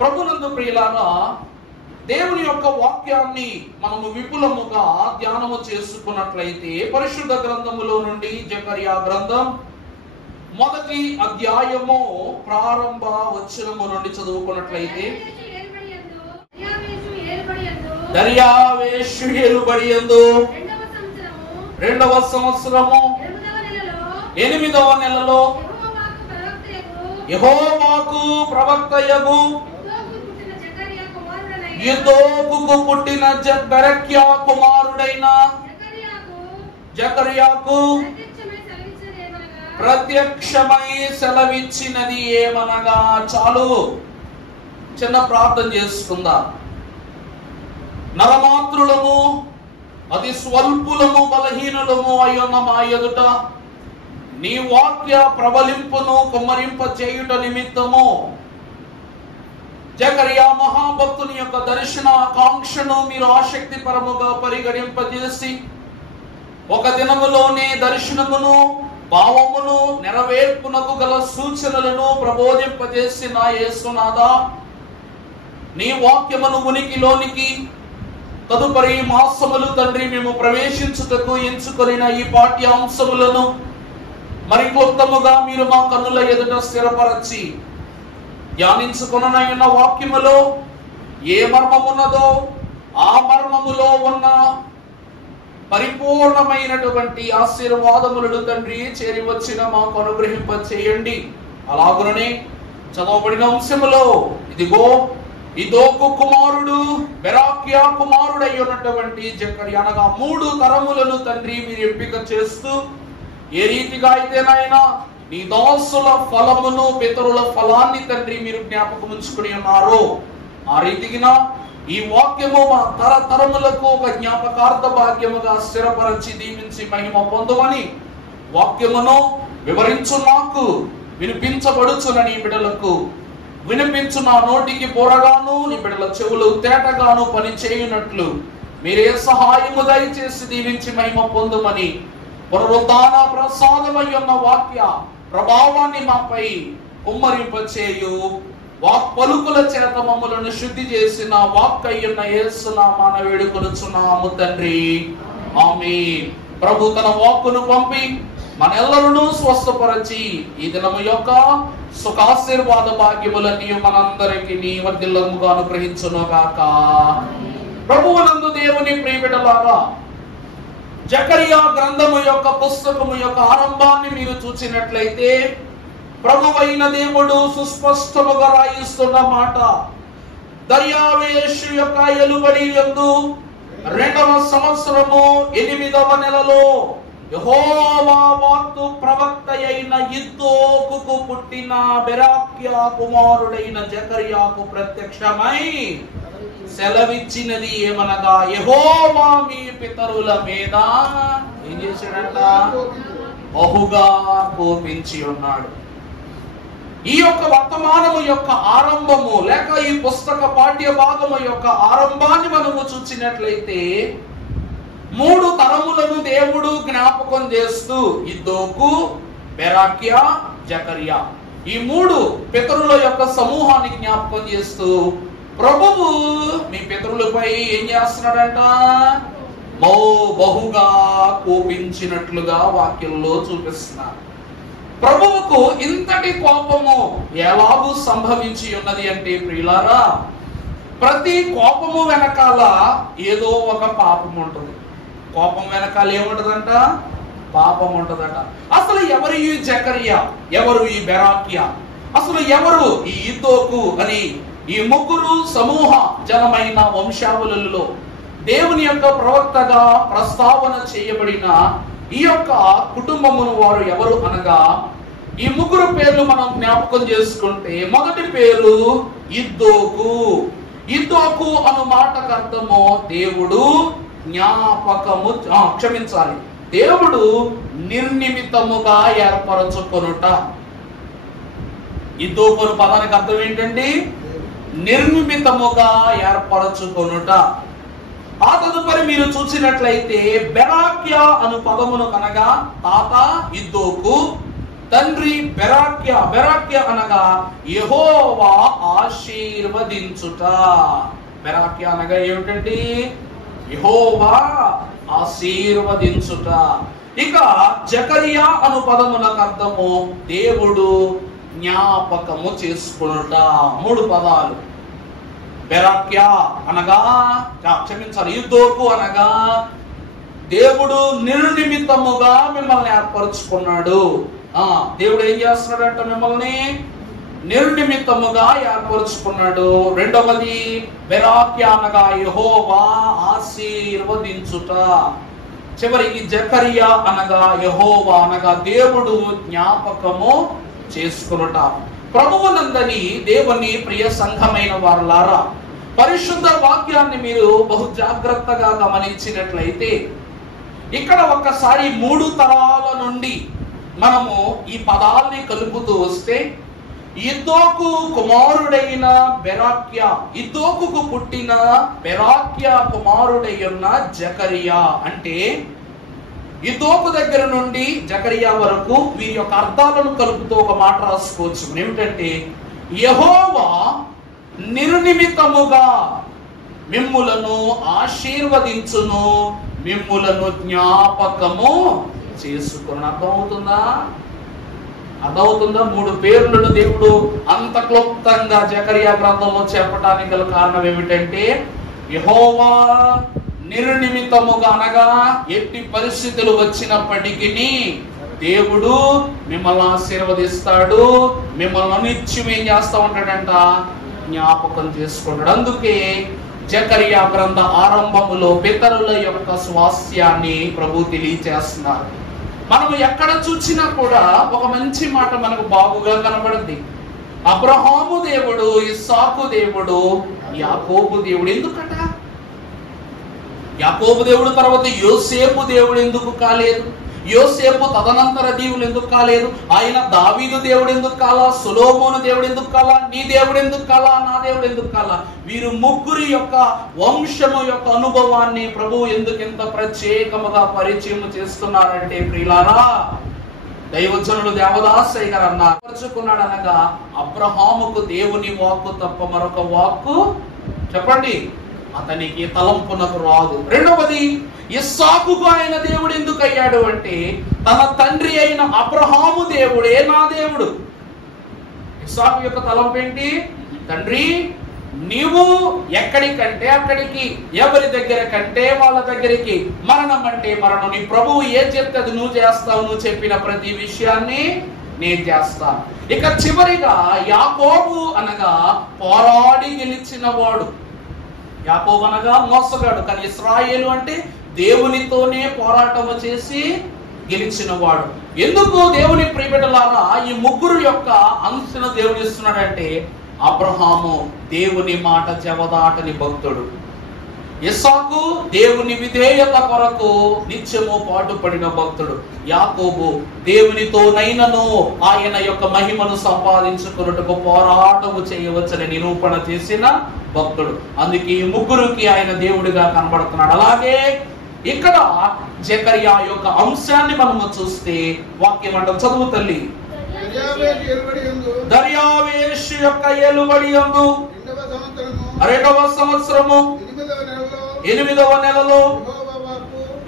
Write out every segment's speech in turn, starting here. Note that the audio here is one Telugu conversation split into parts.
ప్రభునందు ప్రియులారా, దేవుని యొక్క వాక్యాన్ని మనము విపులముగా ధ్యానము చేసుకున్నట్లయితే పరిశుద్ధ గ్రంథములో నుండి జకర్యా గ్రంథం 1వ అధ్యాయము ప్రారంభ వచనము నుండి చదువుకున్నట్లయితే, దర్యావేషు ఏలుబడియందు 2వ సంవత్సరము 8వ నెలలో యెహోవాకు ప్రవక్తయగు యిద్దోకుకు పుట్టిన బెరక్యా కుమారుడైన జకర్యాకు ప్రత్యక్షమై సెలవిచ్చినది ఏమనగా. చాలు, చిన్న ప్రార్థన చేసుకుందాం. నరమాత్రులము, అతి స్వల్పులము, బలహీనులము అయ్యున్న మా ఎదుట నీ వాక్య ప్రబలింపును కుమ్మరింప చేయుట నిమిత్తము జకర్యా మహాభక్తుని యొక్క దర్శన ఆకాంక్షను మీరు ఆసక్తి పరముగా పరిగణింపజేసి ఒక దినములోనే దర్శనమును భావమును నెరవేర్పునకు గల సూచనలను ప్రబోధింపజేసిన యేసునాథా, నీ వాక్యమును ఉనికిలోనికి తదుపరి మాసములు తండ్రి మేము ప్రవేశించుటకు ఎంచుకొనిన ఈ పాఠ్యాంశములను మరి క్లుప్తముగా మీరు మా కన్నుల ఎదుట స్థిరపరచి ధ్యానించుకొననయున్న వాక్యములో ఏ మర్మమున్నదో ఆ మర్మములో ఉన్న పరిపూర్ణమైనటువంటి ఆశీర్వాదములను తండ్రి చేరి వచ్చిన మాకు అనుగ్రహింప చేయండి. అలాగుననే చదవబడిన అంశములో ఇదిగో ఇద్దోకు కుమారుడు బెరాక్యా కుమారుడై ఉన్నటువంటి జకర్యా అనగా 3 తరములను తండ్రి మీరు ఎంపిక చేస్తూ ఏ రీతిగా అయితేనైనా నీ దాసుల ఫలమును పితరుల ఫలాన్ని తండ్రి మీరు జ్ఞాపకం ఉంచుకుని ఉన్నారు. ఆ రీతిగా ఈ వాక్యము మా తరతరములకు ఒక జ్ఞాపకార్థ భాగ్యముగా స్థిరపరచి దీవించి మహిమ పొందమని వాక్యమును వివరించు నాకు వినిపించబడుచున్న నీ బిడ్డలకు వినిపించు నా నోటికి బోరగాను నీ బిడ్డల చెవులు తేటగాను పని చేయునట్లు మీరే సహాయము దయచేసి దీవించి మహిమ పొందమని పునరుద్ధాన ప్రసాదమై ఉన్న వాక్య ప్రభావాన్ని మాపై కుమ్మరింపచేయు వాక్ పలుకుల చేత మమ్మలను శుద్ధి చేసిన వాక్ అయ్యున్న యేసు నామమున వేడుకొనుచున్నాము తండ్రి, ఆమేన్. ప్రభు తన వాక్కును పంపి మనెల్లరూ స్వస్థపరచి ఈ దినము యొక్క సుఖాశీర్వాద భాగ్యములన్నీ మనందరికీ వర్ధిల్లముగా అనుగ్రహించును గాక. ప్రభువునందు దేవుని ప్రియ బిడ్డలారా, జకర్యా గ్రంథము యొక్క పుస్తకము యొక్క ఆరంభాన్ని మీరు చూసినట్లయితే ప్రభువైన దేవుడు సుస్పష్టముగా రాయిస్తున్న మాట, దర్యావేషు యొక్క ఏలుబడి యందు 2వ సంవత్సరము 8వ నెలలో యెహోవా వాక్కు ప్రవక్త అయిన ఇద్దోకుకు పుట్టిన బెరాక్యా కుమారుడైన జకర్యాకు ప్రత్యక్షమై సెలవిచ్చినది ఏమనగా, యెహోవా మీ పితరుల మీద ఏం చేశాడంట? బహుగా కోపించి ఉన్నాడు. ఈ యొక్క వర్తమానము యొక్క ఆరంభము లేక ఈ పుస్తక పాఠ్య భాగము యొక్క ఆరంభాన్ని మనము చూసినట్లయితే 3 తరములను దేవుడు జ్ఞాపకం చేస్తూ ఇద్దోకు, బెరాక్యా, జకర్యా ఈ 3 పితరుల యొక్క సమూహాన్ని జ్ఞాపకం చేస్తూ ప్రభువు మీ పితరులపై ఏం చేస్తున్నాడంట? బహుగా కోపించినట్లుగా వాక్యంలో చూపిస్తున్నారు. ప్రభువుకు ఇంతటి కోపము ఎలాగూ సంభవించి ఉన్నది అంటే ప్రియులారా, ప్రతి కోపము వెనకాల ఏదో ఒక పాపం ఉంటుంది. కోపం వెనకాల ఏముంటదంట? పాపం ఉంటదట. అసలు ఎవరు ఈ జకర్యా, ఎవరు ఈ బెరాక్యా, అసలు ఎవరు ఈ ఇద్దోకు అని ఈ 3 సమూహ జనమైన వంశావళులలో దేవుని యొక్క ప్రవక్తగా ప్రస్తావన చేయబడిన ఈ యొక్క కుటుంబమును వారు ఎవరు అనగా, ఈ 3 పేర్లు మనం జ్ఞాపకం చేసుకుంటే మొదటి పేరు ఇద్దోకు. ఇద్దోకు అను మాటకు అర్థము దేవుడు జ్ఞాపకము, క్షమించాలి, దేవుడు నిర్నిమితముగా ఏర్పరచుకొనుట. ఇద్దోకు అను పదానికి అర్థం ఏంటండి? నిర్నిమితముగా ఏర్పరచుకొనుట. ఆ తదుపరి మీరు చూసినట్లయితే బెరాక్యా అను పదమును కనగా తాత ఇద్దోకు, తండ్రి బెరాక్య. బెరాక్య అనగా యెహోవా ఆశీర్వదించుట. బెరాక్య అనగా ఏమిటండి? యెహోవా ఆశీర్వదించుట. ఇక జకరియా అను పదమునకు అర్థము దేవుడు జ్ఞాపకము చేసుకునుట. 3 పదాలు. బెరాక్య అనగా క్షమించాలి, యుద్ధోకు అనగా దేవుడు నిర్నిమిత్తముగా మిమ్మల్ని ఏర్పరచుకున్నాడు. దేవుడు ఏం చేస్తున్నాడంట? మిమ్మల్ని నిర్నిమిత్తముగా ఏర్పరచుకున్నాడు. రెండవది బెరాక్య అనగా యెహోవా ఆశీర్వదించుట. చివరికి జకరియా అనగా యెహోవా అనగా దేవుడు జ్ఞాపకము చేసుకునుట. ప్రభువునందని దేవుని ప్రియ సంఘమైన వారలారా, పరిశుద్ధ వాక్యాన్ని మీరు బహు జాగ్రత్తగా గమనించినట్లయితే ఇక్కడ ఒక్కసారి 3 తరాల నుండి మనము ఈ పదాల్ని కలుపుతూ వస్తే ఇద్దోకు కుమారుడైన బెరాక్య, ఇద్దోకుకు పుట్టిన బెరాక్య కుమారుడైన జకరియా అంటే ఇద్దోకు దగ్గర నుండి జకరియా వరకు వీరి యొక్క అర్థాలను కలుపుతూ ఒక మాట రాసుకోవచ్చు. ఏమిటంటే యెహోవా నిర్నిమిత్తముగా మిమ్ములను ఆశీర్వదించును, మిమ్ములను జ్ఞాపకము చేసుకుని. అర్థమవుతుందా? 3 పేర్లను దేవుడు అంత క్లుప్తంగా జకరియా గ్రంథంలో చెప్పడానికి గల కారణం ఏమిటంటే యెహోవా నిర్నిమిత్తముగా అనగా ఎట్టి పరిస్థితులు వచ్చినప్పటికీ దేవుడు మిమ్మల్ని ఆశీర్వదిస్తాడు, మిమ్మల్ని నిత్యం ఏం చేస్తా ఉంటాడంట? జ్ఞాపకం చేసుకుంటాడు. అందుకే జకరియా గ్రంథ ఆరంభములో పితరుల యొక్క స్వాస్థ్యాన్ని ప్రభు తెలియచేస్తున్నారు. మనం ఎక్కడ చూసినా కూడా ఒక మంచి మాట మనకు బాగుగా కనబడుద్ది. అబ్రహాము దేవుడు, ఇస్సాకు దేవుడు, యాకోబు దేవుడు. ఎందుకట? యాకోబు దేవుడు తర్వాత యోసేపు దేవుడు ఎందుకు కాలేదు? యోసేపు తదనంతర దేవుడు ఎందుకు కాలేదు? ఆయన దావీదు దేవుడు ఎందుకు కాలా? సొలొమోను దేవుడు ఎందుకు కాలా? నీ దేవుడు ఎందుకు కాలా? నా దేవుడు ఎందుకు కాలా? వీరు ముగ్గురి యొక్క వంశము యొక్క అనుభవాన్ని ప్రభువు ఎందుకు ఎంత ప్రత్యేకముగా పరిచయం చేస్తున్నారంటే ప్రియులారా, దైవజనులు దేవదాసయ్య గారు అన్నారు, పరుచుకున్నాడు అనగా అబ్రహాముకు దేవుని వాక్కు తప్ప మరొక వాక్కు చెప్పండి అతనికి తలంపునకు రాదు. రెండవది ఇస్సాకుకు ఆయన దేవుడు ఎందుకు అయ్యాడు అంటే తన తండ్రి అయిన అబ్రహాము దేవుడే నా దేవుడు. ఇస్సాకు యొక్క తలంపు ఏంటి? తండ్రి నీవు ఎక్కడికంటే అక్కడికి, ఎవరి దగ్గర కంటే వాళ్ళ దగ్గరికి, మరణం అంటే మరణం, నీ ప్రభువు ఏం చెప్తే అది నువ్వు చేస్తావు, నువ్వు చెప్పిన ప్రతి విషయాన్ని నేను చేస్తాను. ఇక చివరిగా యాకోబు అనగా పోరాడి గెలిచిన వాడు. యాకోబు అనగా మోసగాడు, కానీ ఇశ్రాయేలు అంటే దేవునితోనే పోరాటం చేసి గెలిచిన వాడు. ఎందుకు దేవుని ప్రియబిడ్డలారా ఈ ముగ్గురు యొక్క అంశను దేవుడు ఇస్తున్నాడంటే అబ్రహాము దేవుని మాట జవదాటని భక్తుడు, ఇస్సాకు దేవుని విధేయత కొరకు నిత్యము పాటుపడిన భక్తుడు, యాకోబు దేవునితోనైనను ఆయన యొక్క మహిమను సంపాదించుకున్నట్టుకు పోరాటము చేయవచ్చని నిరూపణ చేసిన భక్తుడు. అందుకే ఈ ముగ్గురికి ఆయన దేవుడిగా కనబడుతున్నాడు. అలాగే ఇక్కడ జకరియా యొక్క అంశాన్ని మనము చూస్తే వాక్యం అంటాం, చదువు తల్లి. దర్యావేషు యొక్క ఏలుబడి యందు 2వ సంవత్సరము 8వ నెలలో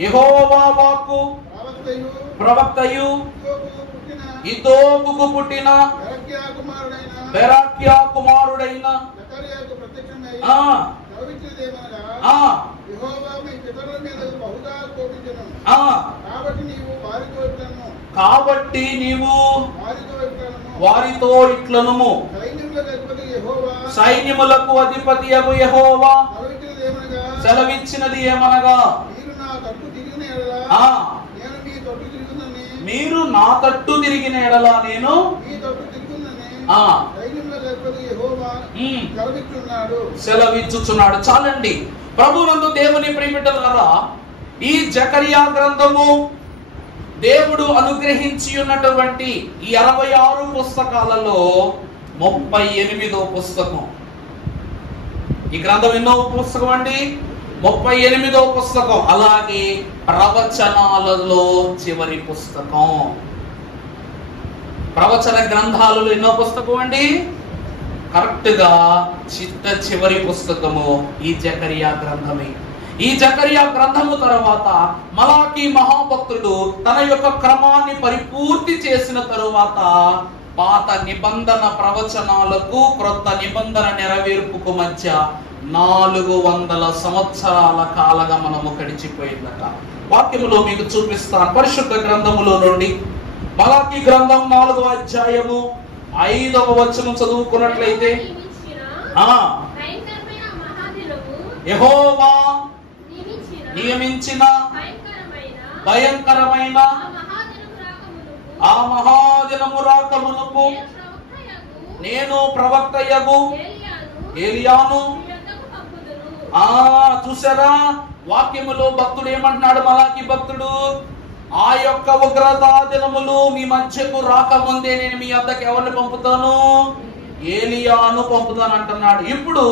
యెహోవా వాక్కు ప్రవక్తయు ఇద్దోకుకు పుట్టిన బెరాక్యా కుమారుడైన కాబట్టి నీవు వారితో ఇట్లనుము, సైన్యములకు అధిపతియగు యెహోవా సెలవిచ్చినది ఏమనగా మీరు నా తట్టు తిరిగిన ఎడల నేను సెలవిచ్చుచున్నాడు. చాలండి. ప్రభువునందు దేవుని ప్రియబిడ్డలారా, ఈ జకరియా గ్రంథము దేవుడు అనుగ్రహించి ఉన్నటువంటి ఈ 66 పుస్తకాలలో 38వ పుస్తకం. ఈ గ్రంథం ఎన్నో పుస్తకం అండి? 38వ పుస్తకం. అలాగే ప్రవచనాలలో చివరి పుస్తకం. ప్రవచన గ్రంథాలలో ఎన్నో పుస్తకం అండి? కరెక్ట్ గా చివరి పుస్తకము ఈ జకరియా గ్రంథమే. ఈ జకరియా గ్రంథము తర్వాత మలాకీ మహాభక్తుడు తన యొక్క క్రమాన్ని పరిపూర్తి చేసిన తరువాత పాత నిబంధన ప్రవచనాలకు క్రొత్త నిబంధన నెరవేర్పుకు మధ్య 400 సంవత్సరాల కాలగమనము గడిచిపోయిందట. వాక్యములో మీకు చూపిస్తాను. పరిశుద్ధ గ్రంథములో నుండి మలాకీ గ్రంథం 4వ అధ్యాయము 5వ వచనం చదువుకున్నట్లయితే, యెహోవా నియమించిన భయంకరమైన ఆ మహాదినము రాకమునుపు నేను ప్రవక్తయగు ఏలియాను. చూసారా, వాక్యములో భక్తుడు ఏమంటున్నాడు? మలాకీ భక్తుడు, ఆ యొక్క ఉగ్రతా దినములు మీ మధ్యకు రాకముందే నేను మీ వద్దకు ఎవరిని పంపుతాను? ఏలియాను పంపుతాను అంటున్నాడు. ఇప్పుడు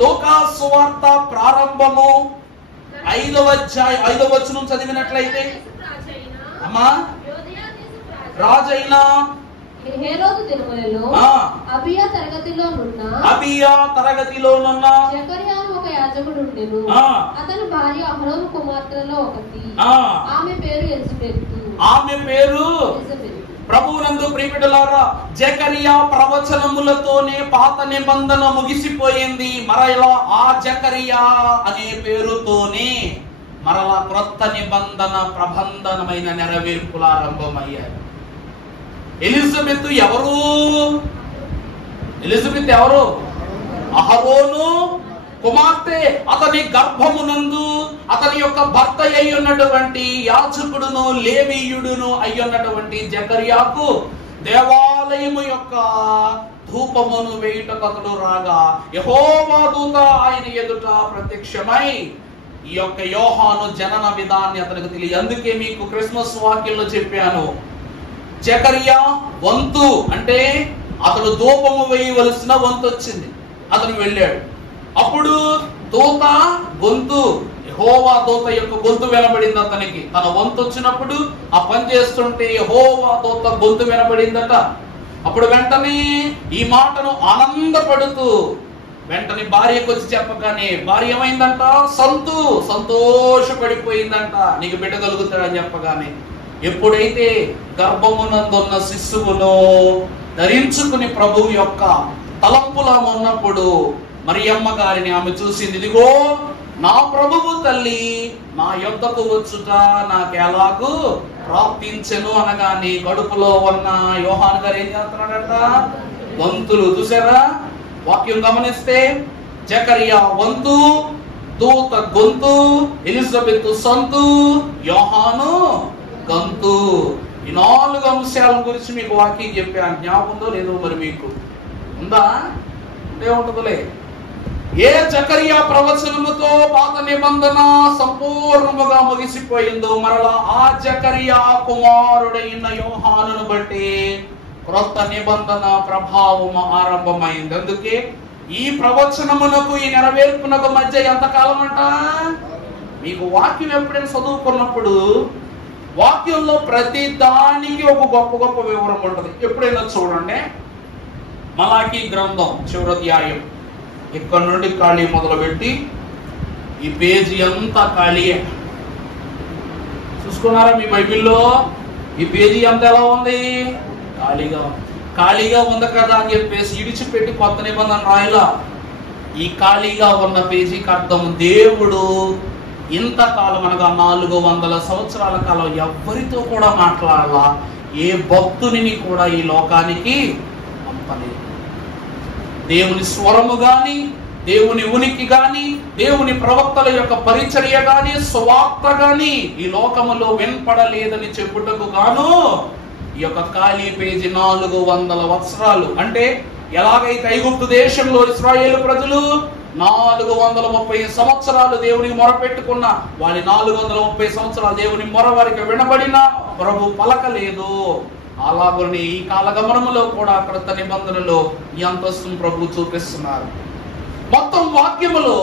లూకా సువార్త ప్రారంభము 5వ అధ్యాయం 5వ వచనం చదివినట్లయితే, అమ్మా, రాజైన హేరోదు దినములలో అబియా తరగతిలోనున్న జకర్యాను ఒక యాజకుడు ఉండెను. అతని భార్య అహరోను కుమార్తెలలో ఒకటి. ఆమె పేరు ఎలిజబెతు. ప్రభువునందు ప్రియబిడ్డలారా, జకరియా ప్రవచనములతోనే పాత నిబంధన ముగిసిపోయింది. మరలా ఆ జకరియా అనే పేరుతోనే మరలా క్రొత్త నిబంధన ప్రబంధనమైన నెరవేర్పులు ఆరంభమయ్యాయి. ఎలిజబెత్ ఎవరు? అహరోను కుమార్తె. అతని గర్భమునందు అతని యొక్క భర్త అయి ఉన్నటువంటి యాజకుడును లేవీయుడును అయ్యున్నటువంటి జకర్యాకు దేవాలయము యొక్క ధూపమును వేయుటకు అతడు రాగా యెహోవా దూత ఆయన ఎదుట ప్రత్యక్షమై ఈ యొక్క యోహాను జనన విధాన్ని అతనికి తెలియదు. అందుకే మీకు క్రిస్మస్ వాక్యంలో చెప్పాను, జకరియా వంతు అంటే అతడు ధూపము వేయవలసిన వంతు వచ్చింది, అతను వెళ్ళాడు. అప్పుడు దూత గొంతు, యెహోవా దూత యొక్క గొంతు వినబడింది అతనికి. తన వంతు వచ్చినప్పుడు ఆ పని చేస్తుంటే యెహోవా దూత గొంతు వినబడిందట. అప్పుడు వెంటనే ఈ మాటను ఆనందపడుతూ వెంటనే భార్యకు వచ్చి చెప్పగానే భార్య ఏమైందంట? సంతోషపడిపోయిందంట, నీకు బిడ్డ కలుగుతాడని చెప్పగానే. ఎప్పుడైతే గర్భమునందున్న శిశువును ధరించుకుని ప్రభువు యొక్క తలంపులా ఉన్నప్పుడు మరియమ్మ గారిని ఆమె చూసింది. ఇదిగో నా ప్రభువు తల్లి నా యొద్దకు వచ్చుట నాకెలాగూ ప్రాప్తించెను అనగాని కడుపులో ఉన్న యోహాను గారు ఏం చేస్తున్నాడట? వంతులు. చూసారా, వాక్యం గమనిస్తే జకరియా వంతు, దూత గొంతు, ఎలిజబెత్ సంతు, యోహాను గంతు. ఈ 4 అంశాల గురించి మీకు వాక్యం చెప్పాను. జ్ఞాపకం ఉందో లేదో మరి మీకు ఉందా? ఉంటే ఉంటుందిలే. ఏ జకరియా ప్రవచనముతో పాత నిబంధన సంపూర్ణముగా ముగిసిపోయిందో మరలా ఆ జకరియా కుమారుడైన యోహానును బట్టి క్రొత్త నిబంధన ప్రభావం ఆరంభమైంది. అందుకే ఈ ప్రవచనమునకు ఈ నెరవేర్పునకు మధ్య ఎంతకాలం అంట? మీకు వాక్యం ఎప్పుడైనా చదువుకున్నప్పుడు వాక్యంలో ప్రతి దానికి ఒక గొప్ప వివరం ఉంటుంది. ఎప్పుడైనా చూడండి, మలాకీ గ్రంథం చివరి అధ్యాయం ఇక్కడ నుండి ఖాళీ మొదలుపెట్టి ఈ పేజీ అంతా ఖాళీయే. చూసుకున్నారా మీ బైబిల్లో? ఈ పేజీ అంతా ఎలా ఉంది? ఖాళీగా ఉంది కదా అని చెప్పేసి ఇడిచిపెట్టి కొత్త నిబంధన రాయలా. ఈ ఖాళీగా ఉన్న పేజీకి అర్థం దేవుడు ఇంతకాలం అనగా 400 సంవత్సరాల కాలం ఎవ్వరితో కూడా మాట్లాడాలా, ఏ భక్తుని కూడా ఈ లోకానికి పంపలేదు. దేవుని స్వరము గాని, దేవుని ఉనికి గాని, దేవుని ప్రవక్తల యొక్క పరిచర్య గాని, సువార్త గాని ఈ లోకములో వినపడలేదని చెప్పుటకు గాను ఈ యొక్క ఖాళీ పేజీ 400 వత్సరాలు. అంటే ఎలాగైతే ఐగుప్తు దేశంలో ఇశ్రాయేలు ప్రజలు 430 సంవత్సరాలు దేవునికి మొరపెట్టుకున్న వారి 430 సంవత్సరాలు దేవుని మొర వారికి వినబడిన ప్రభు పలకలేదు. అలాగని ఈ కాలగమనములో కూడా క్రొత్త నిబంధనలో ఈ అంతస్తును ప్రభు చూపిస్తున్నారు. మొత్తం వాక్యములో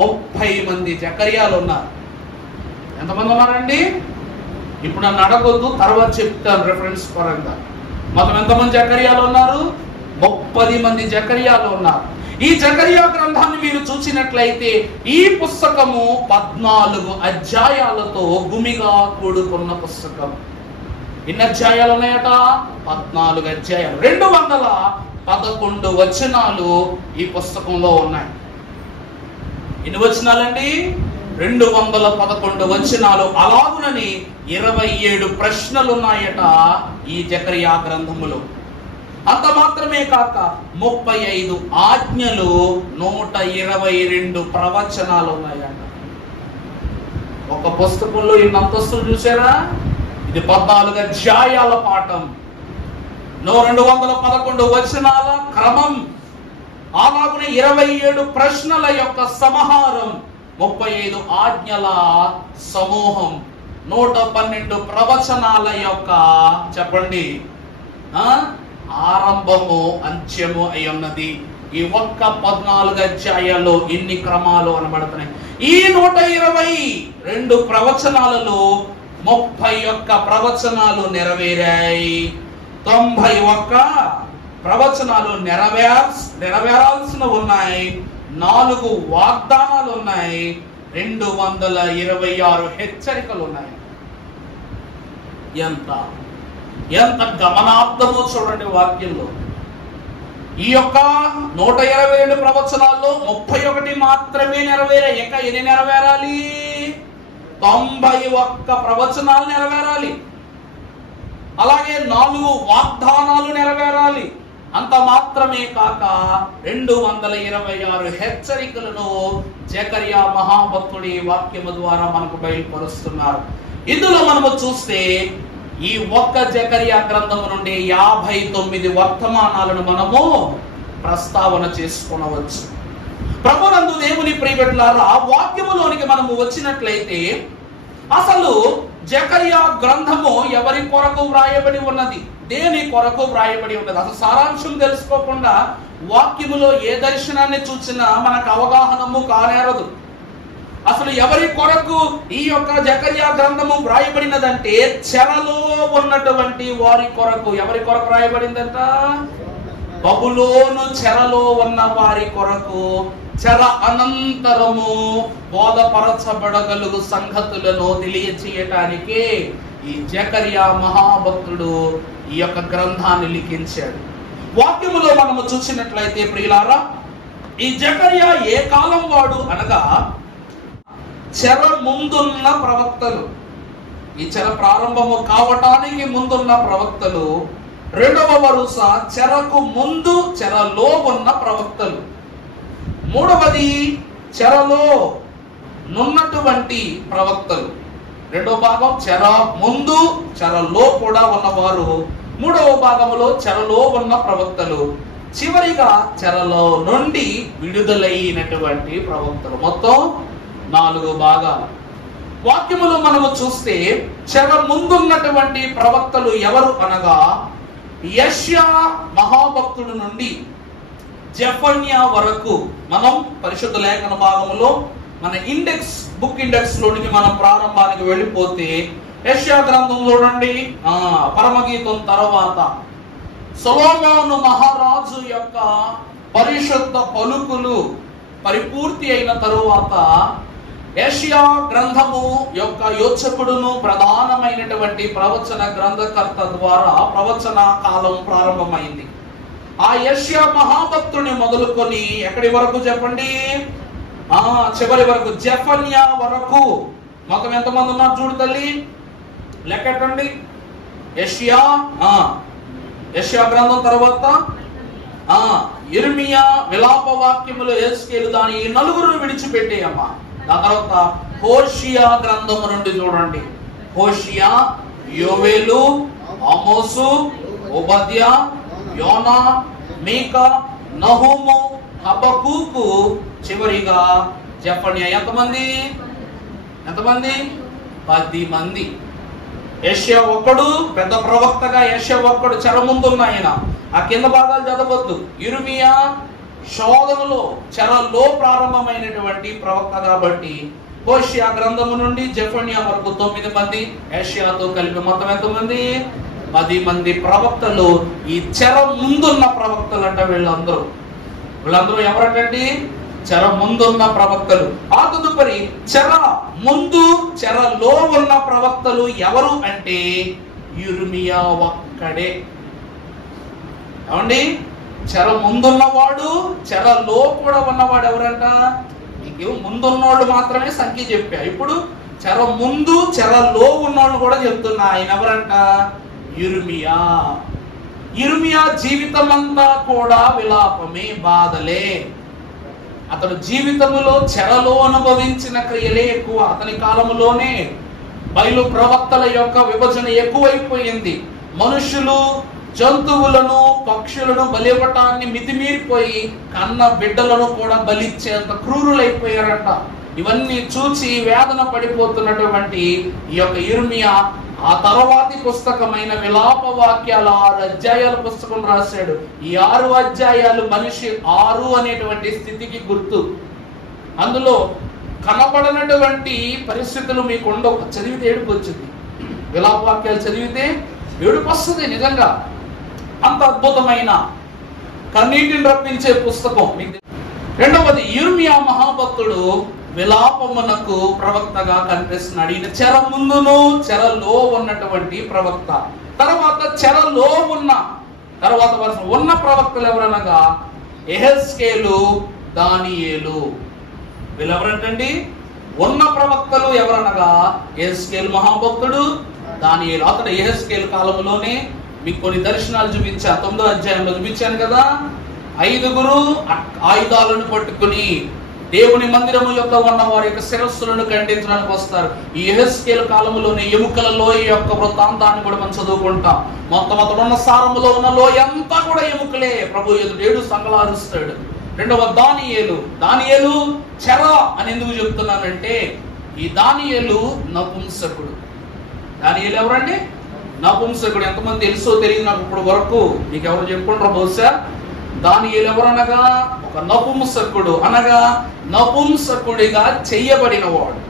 30 మంది జకర్యాలు ఉన్నారు. ఎంతమంది ఉన్నారండి? ఇప్పుడు నన్ను అడగొద్దు, తర్వాత చెప్తాను రెఫరెన్స్ పరంగా. మొత్తం ఎంతమంది జకర్యాలు ఉన్నారు? 30 మంది జకర్యాలు ఉన్నారు. ఈ జకర్యా గ్రంథాన్ని మీరు చూసినట్లయితే ఈ పుస్తకము 14 అధ్యాయాలతో గుమిగా కూడుకున్న పుస్తకం. ఎన్ని అధ్యాయాలు ఉన్నాయట? 14 అధ్యాయాలు. 211 వచనాలు ఈ పుస్తకంలో ఉన్నాయి. ఎన్ని వచనాలండి? 211 వచనాలు. అలాగునని 27 ప్రశ్నలు ఉన్నాయట ఈ జకర్యా గ్రంథములో. అంత మాత్రమే కాక 35 ఆజ్ఞలు, 122 ప్రవచనాలు ఉన్నాయట. ఒక పుస్తకంలో ఇన్ని అంతస్తులు చూసారా? ఇది 14 అధ్యాయాల పాఠం, 211 వచనాల క్రమం, అలాగే 27 ప్రశ్నల యొక్క సమాహారం, 35 ఆజ్ఞల సమూహం, 112 ప్రవచనాల యొక్క చెప్పండి ఆరంభము అంత్యము అయి ఉన్నది. ఈ ఒక్క 14 అధ్యాయాల్లో ఇన్ని క్రమాలు అనబడుతున్నాయి. ఈ 122 ప్రవచనాలలో 31 ప్రవచనాలు నెరవేరాయి. 91 ప్రవచనాలు నెరవేరాల్సిన ఉన్నాయి. 4 వాగ్దానాలు ఉన్నాయి. 226 హెచ్చరికలు ఉన్నాయి. ఎంత గమనార్థమో చూడండి వాక్యంలో. ఈ యొక్క 122 ప్రవచనాల్లో 31 మాత్రమే నెరవేరాయి. ఇంకా ఎన్ని నెరవేరాలి? 91 ప్రవచనాలు నెరవేరాలి. అలాగే 4 వాగ్దానాలు నెరవేరాలి. అంత మాత్రమే కాక 226 హెచ్చరికలను జకర్యా మహాభక్తుడి వాక్యము ద్వారా మనకు బయలుపరుస్తున్నారు. ఇందులో మనము చూస్తే ఈ ఒక్క జకర్యా గ్రంథము నుండి 59 వర్తమానాలను మనము ప్రస్తావన చేసుకొనవచ్చు. ప్రభునందు దేవుని ప్రియబిడ్డలారా, వాక్యములోనికి మనము వచ్చినట్లయితే అసలు జకర్యా గ్రంథము ఎవరి కొరకు వ్రాయబడి ఉన్నది, దేని కొరకు వ్రాయబడి ఉన్నది, అసలు సారాంశం తెలుసుకోకుండా వాక్యములో ఏ దర్శనాన్ని చూసినా మనకు అవగాహనము కానేరదు. అసలు ఎవరి కొరకు ఈ యొక్క జకర్యా గ్రంథము వ్రాయబడినదంటే చెరలో ఉన్నటువంటి వారి కొరకు. ఎవరి కొరకు వ్రాయబడిందంట? బబులోను చెరలో ఉన్న వారి కొరకు. చెర అనంతరము బోధపరచబడగలుగు సంగతులను తెలియచేయటానికి ఈ జకర్యా మహాభక్తుడు ఈ యొక్క గ్రంథాన్ని లిఖించాడు. వాక్యములో మనము చూసినట్లయితే ప్రియులారా, ఈ జకర్యా ఏ కాలం వాడు అనగా చెర ముందున్న ప్రవక్తలు. ఈ చెర ప్రారంభము కావటానికి ముందున్న ప్రవక్తలు. రెండవ వరుస చెరకు ముందు చెరలో ఉన్న ప్రవక్తలు. మూడవది చెరలో నున్నటువంటి ప్రవక్తలు. రెండవ భాగం చెర ముందు చెరలో కూడా ఉన్నవారు. మూడవ భాగంలో చెరలో ఉన్న ప్రవక్తలు. చివరిగా చెరలో నుండి విడుదలైనటువంటి ప్రవక్తలు. మొత్తం 4 భాగాలు. వాక్యములో మనము చూస్తే చెర ముందున్నటువంటి ప్రవక్తలు ఎవరు అనగా యెషయా మహాభక్తుడు నుండి జెఫన్యా వరకు. మనం పరిశుద్ధ లేఖన భాగములో మన బుక్ ఇండెక్స్ లోనికి మనం ప్రారంభానికి వెళ్ళిపోతే యెషయా గ్రంథంలో నుండి పరమగీతం తర్వాత సొలొమోను మహారాజు యొక్క పరిశుద్ధ పలుకులు పరిపూర్తి అయిన తరువాత యెషయా గ్రంథము యొక్క యోచకుడును ప్రధానమైనటువంటి ప్రవచన గ్రంథకర్త ద్వారా ప్రవచన కాలం ప్రారంభమైంది. ఆ యెషయా మహాభక్తుని మొదలుకొని ఎక్కడి వరకు చెప్పండి? చివరి వరకు, జెఫన్యా వరకు. మొత్తం ఎంతమంది ఉన్నారు చూడు తల్లి, లెక్కెట్టండి. యెషయా గ్రంథం తర్వాత యిర్మీయా, విలాప వాక్యములు, యెహెజ్కేలు, దాని ఈ 4 విడిచిపెట్టేయమ్మా. దాని తర్వాత హోషియా గ్రంథము నుండి చూడండి. హోషియా, యోవేలు, ఆమోసు, ఓబద్యా, యోనా, మీకా, నహూము, హబక్కూకు, చివరిగా జెఫన్యా. ఎంతమంది? 10 మంది. యెషయా ఒక్కడు పెద్ద ప్రవక్తగా, యెషయా ఒక్కడు చెర ముందున్న ఆయన. ఆ కింద భాగాలు చదవద్దు. యిర్మీయా శోధనలో చెరలో ప్రారంభమైనటువంటి ప్రవక్త కాబట్టి హోషియా గ్రంథము నుండి జెఫన్యా వరకు 9 మంది. యెషయాతో కలిపి మొత్తం ఎంతమంది? 10 మంది ప్రవక్తలు ఈ చెర ముందున్న ప్రవక్తలు అంట. వీళ్ళందరూ ఎవరటండి? చెర ముందున్న ప్రవక్తలు. ఆ తదుపరి చెర ముందు చెరలో ఉన్న ప్రవక్తలు ఎవరు అంటే యిర్మీయా ఒక్కడే. ఏమండి? చెర ముందున్నవాడు, చెరలో కూడా ఉన్నవాడు ఎవరంట? మీకు ముందున్నోళ్ళు మాత్రమే సంఖ్య చెప్పా. ఇప్పుడు చెర ముందు చెరలో ఉన్నోళ్ళు కూడా చెప్తున్నా. ఆయన ఎవరంట? యిర్మీయా. యిర్మీయా జీవితం అంతా కూడా విలాపమే, బాధలే. అతడు జీవితములో చెరలో అనుభవించిన క్రియలే ఎక్కువ. అతని కాలంలోనే బయలు ప్రవక్తల యొక్క విభజన ఎక్కువైపోయింది. మనుషులు జంతువులను, పక్షులను బలివ్వటాన్ని మితిమీరిపోయి కన్న బిడ్డలను కూడా బలిచ్చేంత క్రూరులైపోయారంట. ఇవన్నీ చూచి వేదన పడిపోతున్నటువంటి ఈ యొక్క యిర్మీయా ఆ తర్వాతి పుస్తకమైన విలాప వాక్యాల 6 అధ్యాయాల పుస్తకం రాశాడు. ఈ 6 అధ్యాయాలు మనిషి 6 అనేటువంటి స్థితికి గుర్తు. అందులో కనపడనటువంటి పరిస్థితులు మీకు ఉండవు. చదివితే ఏడుపు వచ్చింది. విలాప వాక్యాలు చదివితే ఏడుపు వస్తుంది. నిజంగా అంత అద్భుతమైన కన్నీటిని రప్పించే పుస్తకం. రెండవది, యిర్మీయా మహాభక్తుడు విలాపమునకు ప్రవక్తగా కనిపిస్తున్నాడు. ఈయన చెర ముందును చెరలో ఉన్నటువంటి ప్రవక్త. తర్వాత చెరలో తర్వాత ఉన్న ప్రవక్తలు ఎవరనగా యెహెజ్కేలు, దానియేలు. వీళ్ళెవరంటండి? ఉన్న ప్రవక్తలు ఎవరనగా యెహెజ్కేలు మహాభక్తుడు, దానియేలు. అతడు యెహెజ్కేలు కాలంలోనే మీకు కొన్ని దర్శనాలు చూపించా. 9వ అధ్యాయంలో చూపించాను కదా. 5గురు ఆయుధాలను పట్టుకుని దేవుని మందిరము యొక్క ఉన్న వారి యొక్క శిరస్సులను ఖండించడానికి వస్తారు. ఈ యెహెజ్కేలు కాలంలోనే ఎముకల లోయ యొక్క వృత్తాంతాన్ని కూడా మనం చదువుకుంటాం. మొత్తం అతడు ఉన్న సారములో ఉన్న లోయ అంతా కూడా ఎముకలే. ప్రభు ఎదురు సంగలారుస్తాడు. రెండవ దానియేలు చెర అని ఎందుకు చెప్తున్నానంటే, ఈ దానియేలు నపుంసకుడు. దానియేలు ఎవరండి? నపుంసకుడు. ఎంతమంది తెలుసో తెలియదు నాకు ఇప్పుడు వరకు. మీకు ఎవరు చెప్పుకుంటారో బహుశా. దానియేలు ఎవరనగా ఒక నపుంసకుడు, అనగా నపుంసకుడిగా చెయ్యబడినవాడు.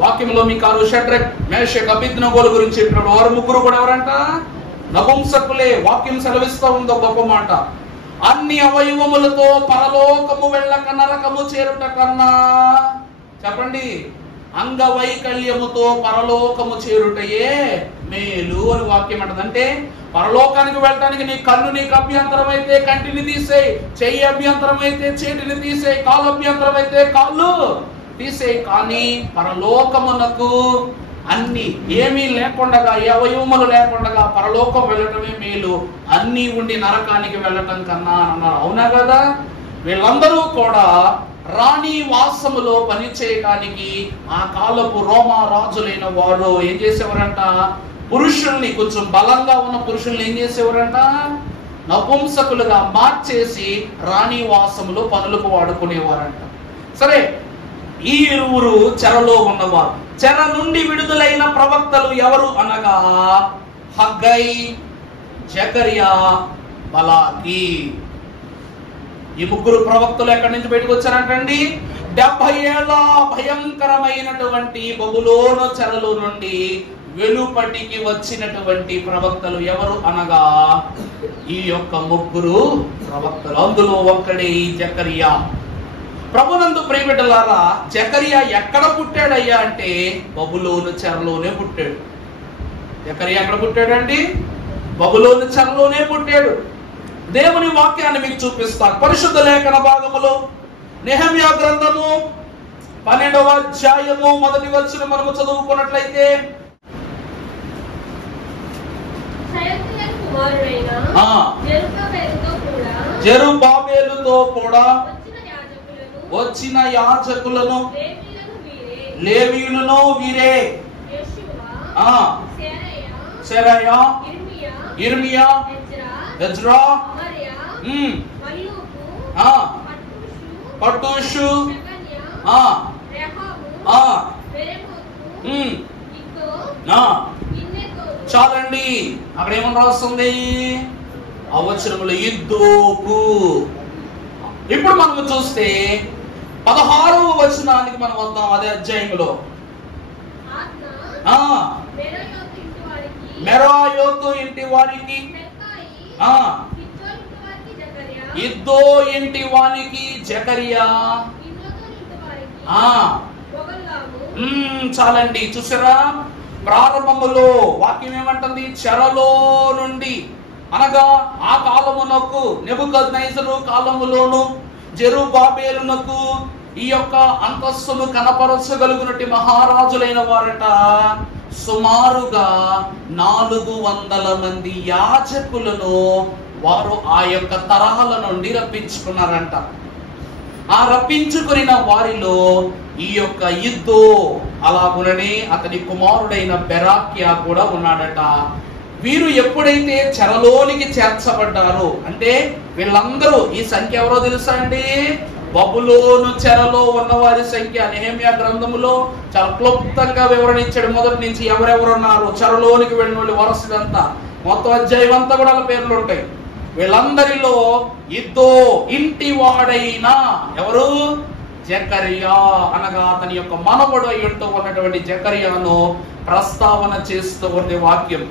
వాక్యంలో మీకు షడ్రక్, మేషక్, అబేద్నెగోల గురించి చెప్పినప్పుడు వారు ముగ్గురు కూడా ఎవరంట? నపుంసకులే. వాక్యం సెలవిస్తూ ఉందో గొప్ప మాట. అన్ని అవయవములతో పరలోకము వెళ్ళక నరకము చేరుట కన్నా, చెప్పండి, అంగవైకల్యముతో పరలోకము చేరుటయే మేలు అని వాక్యం అంటది. అంటే పరలోకానికి వెళ్ళటానికి నీ కన్ను నీకు అభ్యంతరం అయితే కంటిని తీసేయి, చెయ్యి అభ్యంతరం అయితే చేతిని తీసేయి, కాలు అభ్యంతరం అయితే కాళ్ళు తీసేయి. కానీ పరలోకమునకు అన్ని ఏమీ లేకుండా, ఏ అవయవములు లేకుండా పరలోకం వెళ్ళటమే మేలు, అన్ని ఉండి నరకానికి వెళ్ళటం కన్నా అన్నారు. అవునా కదా? వీళ్ళందరూ కూడా రాణి వాసములో పని చేయడానికి ఆ కాలపు రోమా రాజులైన వారు ఏం చేసేవారంట? పురుషుల్ని, కొంచెం బలంగా ఉన్న పురుషుల్ని ఏం చేసేవారంట? నపుంసకులుగా మార్చేసి రాణి వాసములో పనులకు వాడుకునేవారంట. సరే, ఈ ఇరువురు చెరలో ఉన్నవారు. చెర నుండి విడుదలైన ప్రవక్తలు ఎవరు అనగా హగ్గై, జకరియా, మలాకి. ఈ ముగ్గురు ప్రవక్తలు ఎక్కడి నుంచి బయటకు వచ్చారంటండి? 70 ఏళ్ల భయంకరమైనటువంటి బబులోను చెరలో నుండి వెలుపటికి వచ్చినటువంటి ప్రవక్తలు ఎవరు అనగా ఈ యొక్క ముగ్గురు ప్రవక్తలు. అందులో ఒక్కడే ఈ జకరియా. ప్రభునందు ప్రియబిడ్డలారా, జకరియా ఎక్కడ పుట్టాడయ్యా అంటే బబులోను చెరలోనే పుట్టాడు. జకరియా ఎక్కడ పుట్టాడండి? బబులోను చెరలోనే పుట్టాడు. దేవుని వాక్యాన్ని మీకు చూపిస్తాను. పరిశుద్ధ లేఖన భాగములో నెహెమ్యా గ్రంథము 12వ అధ్యాయము 1వ వచనం మనము చదువుకున్నట్లయితే, జెరుబ్బాబెలుతో కూడా వచ్చిన యాజకులను లేవీయులను వీరే, సెరయా, యిర్మీయా, ఎజ్రా, పట్టుషు, చాలండి. అక్కడ ఏమని రాస్తుంది? అవచనములు ఇద్దోకు. ఇప్పుడు మనము చూస్తే 16వ వచనానికి మనం వద్దాం. అదే అధ్యాయంలో మెరాయోతు ఇంటి వారికి, ఇద్దో ఇంటి వానికి జకరియా. చాలండి, చూసారా? ప్రారంభములో వాక్యం ఏమంటుంది? చెరలో నుండి, అనగా ఆ కాలమునకు నెబుకద్నెజరు కాలములోను జెరుబాబేలునకు ఈ యొక్క అంతస్తును కనపరచగలుగునట్టి మహారాజులైన వారట సుమారుగా 400 మంది యాజకులను వారు ఆ యొక్క తరాల నుండి రప్పించుకున్నారంట. ఆ రప్పించుకున్న వారిలో ఈ యొక్క ఇద్దో, అలాగుననే అతని కుమారుడైన బెరాక్యా కూడా ఉన్నాడట. వీరు ఎప్పుడైతే చెరలోనికి చేర్చబడ్డారో, అంటే వీళ్ళందరూ, ఈ సంఖ్య ఎవరో తెలుసా అండి? బబులోను చెరలో ఉన్న వారి సంఖ్య నెహెమ్యా గ్రంథములో చాలా క్లుప్తంగా వివరణ ఇచ్చాడు. మొదటి నుంచి ఎవరెవరున్నారు చెరలోనికి వెళ్ళిన వాళ్ళు వరుసదంతా, మొత్తం అధ్యాయం అంతా కూడా వాళ్ళ పేర్లు ఉంటాయి. వీళ్ళందరిలో ఇద్దో ఇంటి వాడైన ఎవరు? జకరియా, అనగా అతని యొక్క మనవడు అయ్యుంటూ ఉన్నటువంటి జకరియాను ప్రస్తావన చేస్తూ ఉండే వాక్యం.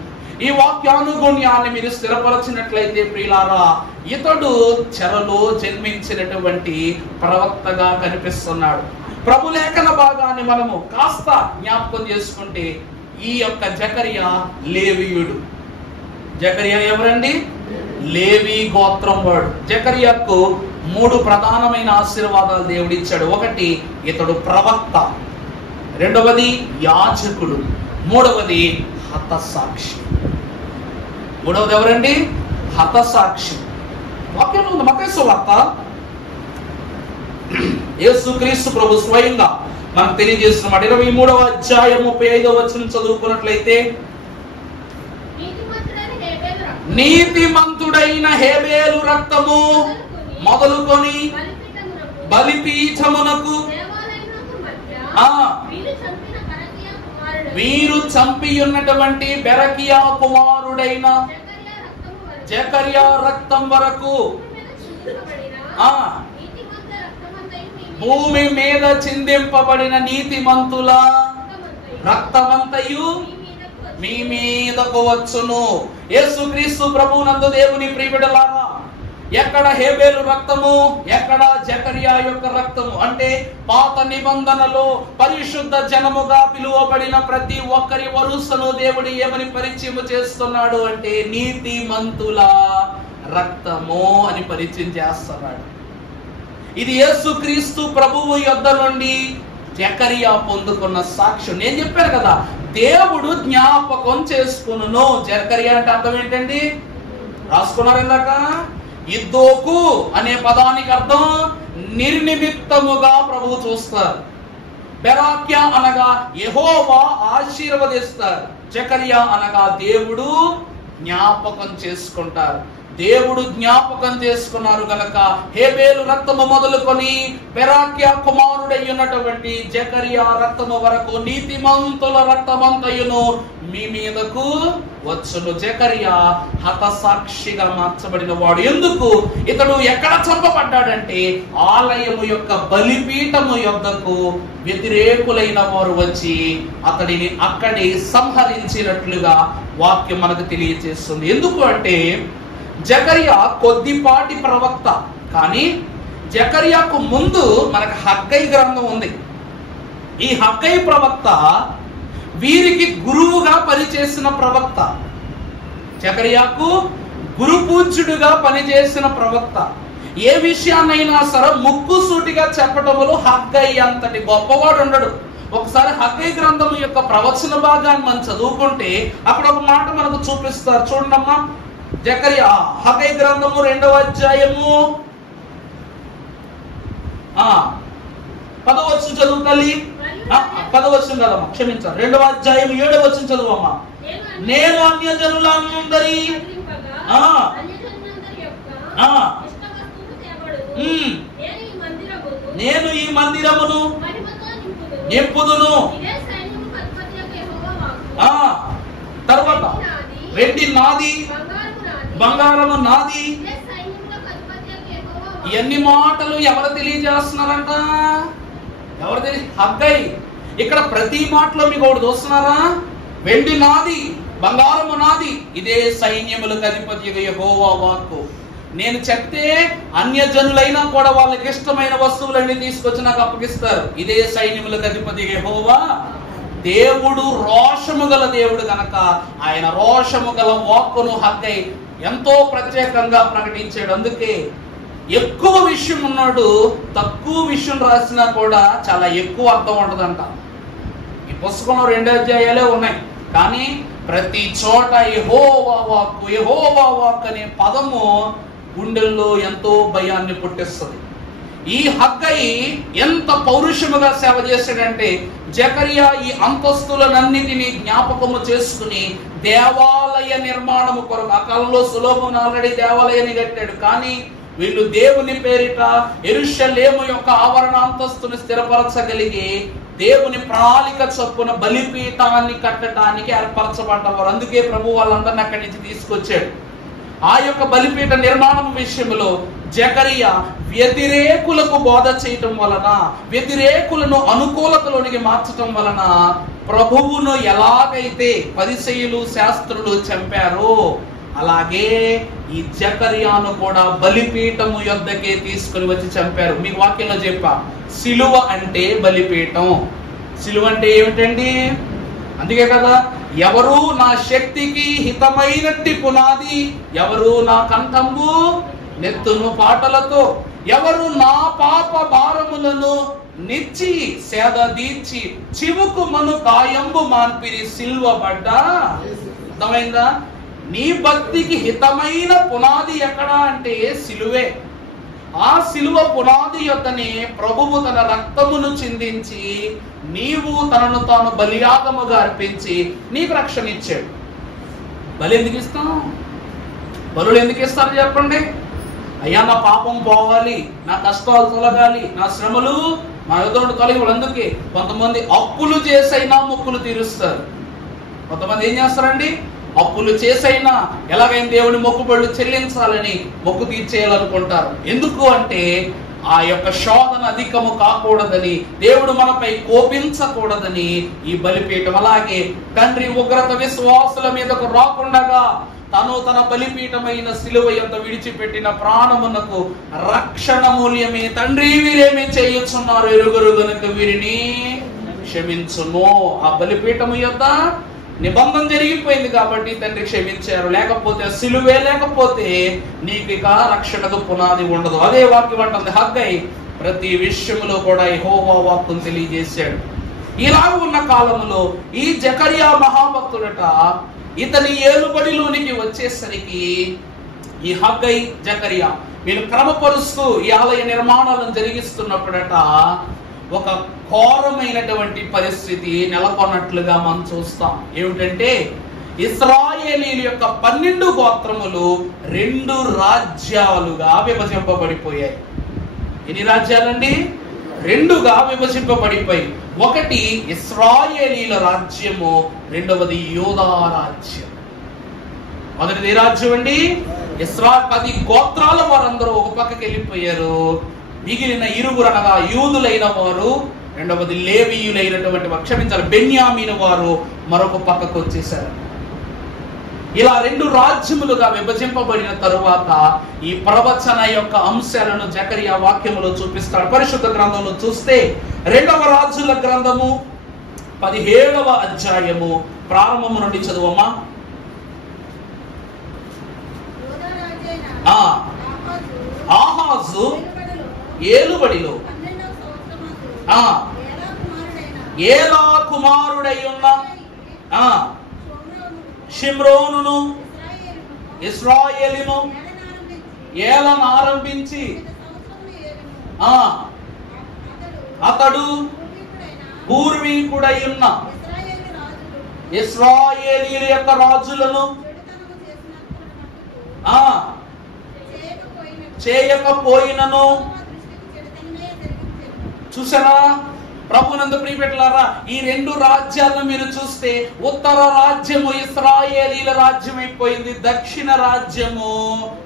ఈ వాక్యానుగుణ్యాన్ని మీరు స్థిరపరచినట్లయితే ప్రియులారా, ఇతడు చెరలో జన్మించినటువంటి ప్రవక్తగా కనిపిస్తున్నాడు. ప్రభు లేఖన భాగాన్ని మనము కాస్త జ్ఞాపకం చేసుకుంటే, ఈ యొక్క జకరియా లేవీయుడు. జకరియా ఎవరండి? లేవి గోత్రం వాడు. జకరియాకు 3 ప్రధానమైన ఆశీర్వాదాలు దేవుడు ఇచ్చాడు. ఒకటి, ఇతడు ప్రవక్త. రెండవది యాజకుడు. మూడవది హతసాక్షి. మూడవది ఎవరండి? హతసాక్షి. వాక్యంలో ఉంది, మత్తయి సువార్త యేసుక్రీస్తు ప్రభు స్వయంగా మనకు తెలియజేస్తున్నాడు. 23వ అధ్యాయం 35వ వచనం చదువుకున్నట్లయితే, నీతిమంతుడైన హేబేలు రక్తము మొదలుకొని బలిపీఠమునకు వీరు చంపి ఉన్నటువంటి బెరకియా కుమారుడైన జకరియా రక్తం వరకు భూమి మీద చిందింపబడిన నీతిమంతుల రక్తమంతయు మీ మీదకు వచ్చును. యేసుక్రీస్తు ప్రభువునందు దేవుని ప్రియబిడ్డలారా, ఎక్కడ హేబేలు రక్తము, ఎక్కడ జకరియా యొక్క రక్తము? అంటే పాత నిబంధనలో పరిశుద్ధ జనముగా పిలువబడిన ప్రతి ఒక్కరి వరుసను దేవుడు ఏమని పరిచయం చేస్తున్నాడు అంటే నీతిమంతుల రక్తము అని పరిచయం చేస్తున్నాడు. ఇది యేసుక్రీస్తు ప్రభువు యొద్ద నుండి జకరియా పొందుకున్న సాక్ష్యం. నేను చెప్పాను కదా, దేవుడు జ్ఞాపకం చేసుకును. జకరియా అంటే అర్థం ఏంటండి? రాసుకున్నారు ఇందాక. ఇద్దోకు అనే పదానికి అర్థం నిర్నిమిత్తముగా ప్రభువు చూస్తారు. బెరాక్యా అనగా యెహోవా ఆశీర్వదిస్తారు. జకరియా అనగా దేవుడు జ్ఞాపకం చేసుకుంటారు. దేవుడు జ్ఞాపకం చేసుకున్నారు గనక హేబేలు రక్తము మొదలుకొని బెరాక్యా కుమారుడయ్యున్నటువంటి జకరియా రక్తము వరకు నీతిమంతుల రక్తమంతయును మీ మీదకు వచ్చును. జకరియా హతసాక్షిగా మార్చబడిన వాడు. ఎందుకు? ఇతడు ఎక్కడ చంపబడ్డాడంటే ఆలయము యొక్క బలిపీఠము యొద్దకు వ్యతిరేకులైన వారు వచ్చి అతడిని అక్కడే సంహరించినట్లుగా వాక్యం మనకు తెలియజేస్తుంది. ఎందుకు అంటే జకరియా కొద్దిపాటి ప్రవక్త, కానీ జకరియాకు ముందు మనకు హగ్గై గ్రంథం ఉంది. ఈ హగ్గై ప్రవక్త వీరికి గురువుగా పనిచేసిన ప్రవక్త. జకరియాకు గురు పూజ్యుడిగా పనిచేసిన ప్రవక్త. ఏ విషయాన్నైనా సరే ముక్కుసూటిగా చెప్పటములో హగ్గై అంతటి గొప్పవాడు ఉండడు. ఒకసారి హగ్గై గ్రంథం యొక్క ప్రవచన భాగాన్ని మనం చదువుకుంటే అక్కడ ఒక మాట మనకు చూపిస్తారు. చూడమ్మా, జకరియా హగ్గై గ్రంథము 2వ అధ్యాయము 10వ వచనం చదువు తల్లి. 10వ వచనం కదమ్మా, క్షమించాలి. 2వ అధ్యాయం 7వ వచనం చదువమ్మా. నేను అన్యజనులందరి నేను ఈ మందిరమును నింపుదును. తర్వాత వెండి నాది, బంగారము నాది. ఎన్ని మాటలు ఎవరు తెలియజేస్తున్నారంట? ఎవరు హగ్గై. ఇక్కడ ప్రతి మాటలో మీకు ఒకటి చూస్తున్నారా? వెండి నాది, బంగారము నాది, ఇదే సైన్యములకు అధిపతి యెహోవా వాక్కు. నేను చెప్తే అన్యజనులైనా కూడా వాళ్ళకి ఇష్టమైన వస్తువులన్నీ తీసుకొచ్చి నాకు అప్పగిస్తారు. ఇదే సైన్యములకు అధిపతి యెహోవా. దేవుడు రోషము గల దేవుడు గనక ఆయన రోషము గల వాక్కును హగ్గై ఎంతో ప్రత్యేకంగా ప్రకటించాడు. అందుకే ఎక్కువ విషయం ఉన్నాడు, తక్కువ విషయం రాసినా కూడా చాలా ఎక్కువ అర్థం ఉంటదంట. ఈ పుస్తకంలో 2 అధ్యాయాలే ఉన్నాయి, కానీ ప్రతి చోట యెహోవా వాక్కు యెహోవా వాక్కు అనే పదము గుండెల్లో ఎంతో భయాన్ని పుట్టిస్తుంది. ఈ హగ్గై ఎంత పౌరుషముగా సేవ చేశాడంటే, జకరియా ఈ అంతస్తులనన్నిటినీ జ్ఞాపకము చేసుకుని దేవాలయ నిర్మాణము కొరకు, ఆ కాలంలో సొలొమోను ఆల్రెడీ దేవాలయాన్ని కట్టాడు, కానీ వీళ్ళు దేవుని పేరిట యెరూషలేము యొక్క ఆవరణ అంతస్తుని స్థిరపరచగలిగి దేవుని ప్రణాళిక చొప్పున బలిపీఠాన్ని కట్టడానికి ఏర్పరచబడ్డవారు. అందుకే ప్రభు వాళ్ళందరినీ అక్కడి నుంచి తీసుకొచ్చాడు. ఆ యొక్క బలిపీఠ నిర్మాణం విషయంలో జకరియా వ్యతిరేకులకు బోధ చేయటం వలన, వ్యతిరేకులను అనుకూలతలోనికి మార్చటం వలన ప్రభువును ఎలాగైతే పరిసయ్యులు శాస్త్రులు చంపారో అలాగే ఈ జకరియాను కూడా బలిపీఠము యొద్దకే తీసుకుని వచ్చి చంపారు. మీకు వాక్యంలో చెప్పా, సిలువ అంటే బలిపీఠం. సిలువ అంటే ఏమిటండి? అందుకే కదా, ఎవరు నా శక్తికి హితమైనట్టి పునాది, ఎవరు నా కంఠంబు నెత్తును పాటలతో, ఎవరు నా పాప భారములను నిచ్చి సేద దీర్చి చివుకు మను కాయంబు మాన్పిరి సిల్వబడ్డ. అర్థమైందా? నీ భక్తికి హితమైన పునాది ఎక్కడా అంటే సిలువే. ఆ సిలువ పునాది యొద్దనే ప్రభువు తన రక్తమును చిందించి నీవు తనను తాను బలియాగముగా అర్పించి నీకు రక్షణ ఇచ్చాడు. బలి ఎందుకు ఇస్తాం? బలులు ఎందుకు ఇస్తారు చెప్పండి? అయ్యా నా పాపం పోవాలి, నా కష్టాలు తొలగాలి, నా శ్రమలు మా ఎదురు తొలగి. అందుకే కొంతమంది అప్పులు చేసైనా మొక్కులు తీరుస్తారు. కొంతమంది ఏం చేస్తారండి? అప్పులు చేసైనా ఎలాగైనా దేవుని మొక్కుబడులు చెల్లించాలని మొక్కు తీర్చేయాలనుకుంటారు. ఎందుకు అంటే ఆ యొక్క శోధన అధికము కాకూడదని, దేవుడు మనపై కోపించకూడదని ఈ బలిపీఠం. అలాగే తండ్రి ఉగ్రత విశ్వాసుల మీదకు రాకుండగా తను తన బలిపీఠమైన సిలువ యొద్ద విడిచిపెట్టిన ప్రాణమునకు రక్షణ మూల్యమే. తండ్రి వీరేమి చేయుచున్నారు ఎరుగురు గనుక వీరిని క్షమించును. ఆ బలిపీఠము యొద్ద నిబంధన జరిగిపోయింది కాబట్టి తండ్రి క్షమించారు. లేకపోతే సిలువే లేకపోతే నీకు ఇక రక్షణకు పునాది ఉండదు. అదే వాక్యం అంటుంది, హగ్గై ప్రతి విషయములో కూడా యెహోవా వాక్కును తెలియజేశాడు. ఇలా ఉన్న కాలంలో ఈ జకరియా మహాభక్తుడట ఇతని ఏలుబడిలోనికి వచ్చేసరికి ఈ హగ్గై జకరియా వీళ్ళు క్రమపరుస్తూ ఈ ఆలయ నిర్మాణాలను జరిగిస్తున్నప్పుడట ఒక ఘోరమైనటువంటి పరిస్థితి నెలకొన్నట్లుగా మనం చూస్తాం. ఏమిటంటే ఇశ్రాయేలీల యొక్క 12 గోత్రములు 2 రాజ్యాలుగా విభజింపబడిపోయాయి. ఎన్ని రాజ్యాలండి? 2గా విభజింపబడిపోయి, ఒకటి ఇశ్రాయేలీల రాజ్యము, రెండవది యూదా రాజ్యం. మొదటిది ఏ రాజ్యం అండి? 10 గోత్రాల వారందరూ ఒక పక్కకి వెళ్ళిపోయారు. మిగిలిన 2 అనగా యూదులైన వారు, రెండవది లేవీయులైనటువంటి క్షమించాలి బెన్యామీను వారు మరొక పక్కకు వచ్చేసారు. ఇలా 2 రాజ్యములుగా విభజింపబడిన తరువాత ఈ ప్రవచన యొక్క అంశాలను జకరియా వాక్యములో చూపిస్తాడు. పరిశుద్ధ గ్రంథంలో చూస్తే 2వ రాజుల గ్రంథము 17వ అధ్యాయము ప్రారంభము నుండి చదువమ్మా. ఆహాజు ఏలుబడిలో ఏలా కుమారుడై ఉన్న షిమ్రోనును ఇశ్రాయేలును ఏలను ఆరంభించి అతడు పూర్వీకుడై ఉన్న ఇశ్రాయేలీయుల యొక్క రాజులను చేయకపోయినను. చూసారా ప్రభునందు ప్రియపెట్టలారా, ఈ 2 రాజ్యాలను మీరు చూస్తే ఉత్తర రాజ్యము ఇశ్రాయేలీల రాజ్యం అయిపోయింది, దక్షిణ రాజ్యము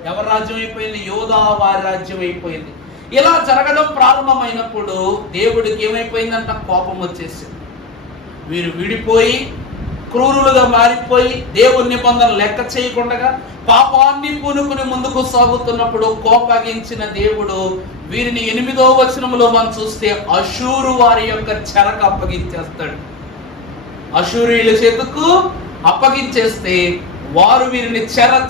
ఎవరి రాజ్యం అయిపోయింది? యూదా వారి రాజ్యం అయిపోయింది. ఇలా జరగడం ప్రారంభమైనప్పుడు దేవుడికి ఏమైపోయిందంట? కోపం వచ్చేసింది. వీరు విడిపోయి క్రూరులుగా మారిపోయి దేవుని నిబంధన లెక్క చేయకుండా పాపాన్ని పూనుకుని ముందుకు సాగుతున్నప్పుడు కోపగించిన దేవుడు వీరిని 8వ వచనంలో మనం చూస్తే అషూరు వారి యొక్క చెరకు అప్పగించేస్తాడు. అషూరీయుల చేతుకు అప్పగించేస్తే వారు వీరిని